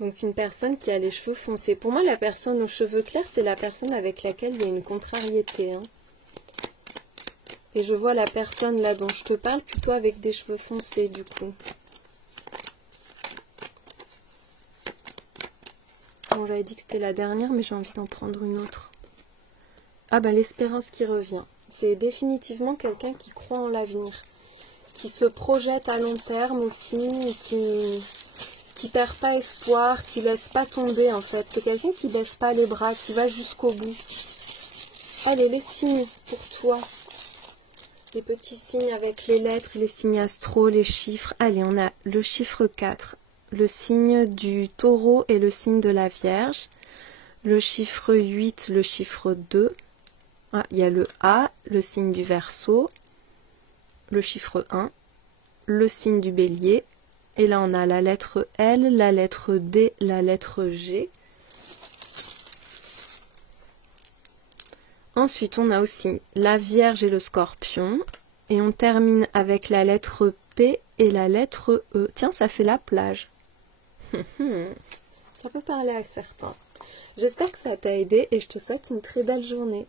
Donc une personne qui a les cheveux foncés. Pour moi, la personne aux cheveux clairs, c'est la personne avec laquelle il y a une contrariété. Hein. Et je vois la personne là dont je te parle plutôt avec des cheveux foncés du coup. Bon, j'avais dit que c'était la dernière, mais j'ai envie d'en prendre une autre. Ah ben l'espérance qui revient. C'est définitivement quelqu'un qui croit en l'avenir. Qui se projette à long terme aussi, qui perd pas espoir, qui laisse pas tomber en fait. C'est quelqu'un qui baisse pas les bras, qui va jusqu'au bout. Allez, les signes pour toi. Les petits signes avec les lettres, les signes astro, les chiffres. Allez, on a le chiffre 4, le signe du taureau et le signe de la Vierge. Le chiffre 8, le chiffre 2. Ah, il y a le A, le signe du Verseau. Le chiffre 1, le signe du Bélier. Et là, on a la lettre L, la lettre D, la lettre G. Ensuite, on a aussi la Vierge et le Scorpion. Et on termine avec la lettre P et la lettre E. Tiens, ça fait la plage. Ça peut parler à certains. J'espère que ça t'a aidé et je te souhaite une très belle journée.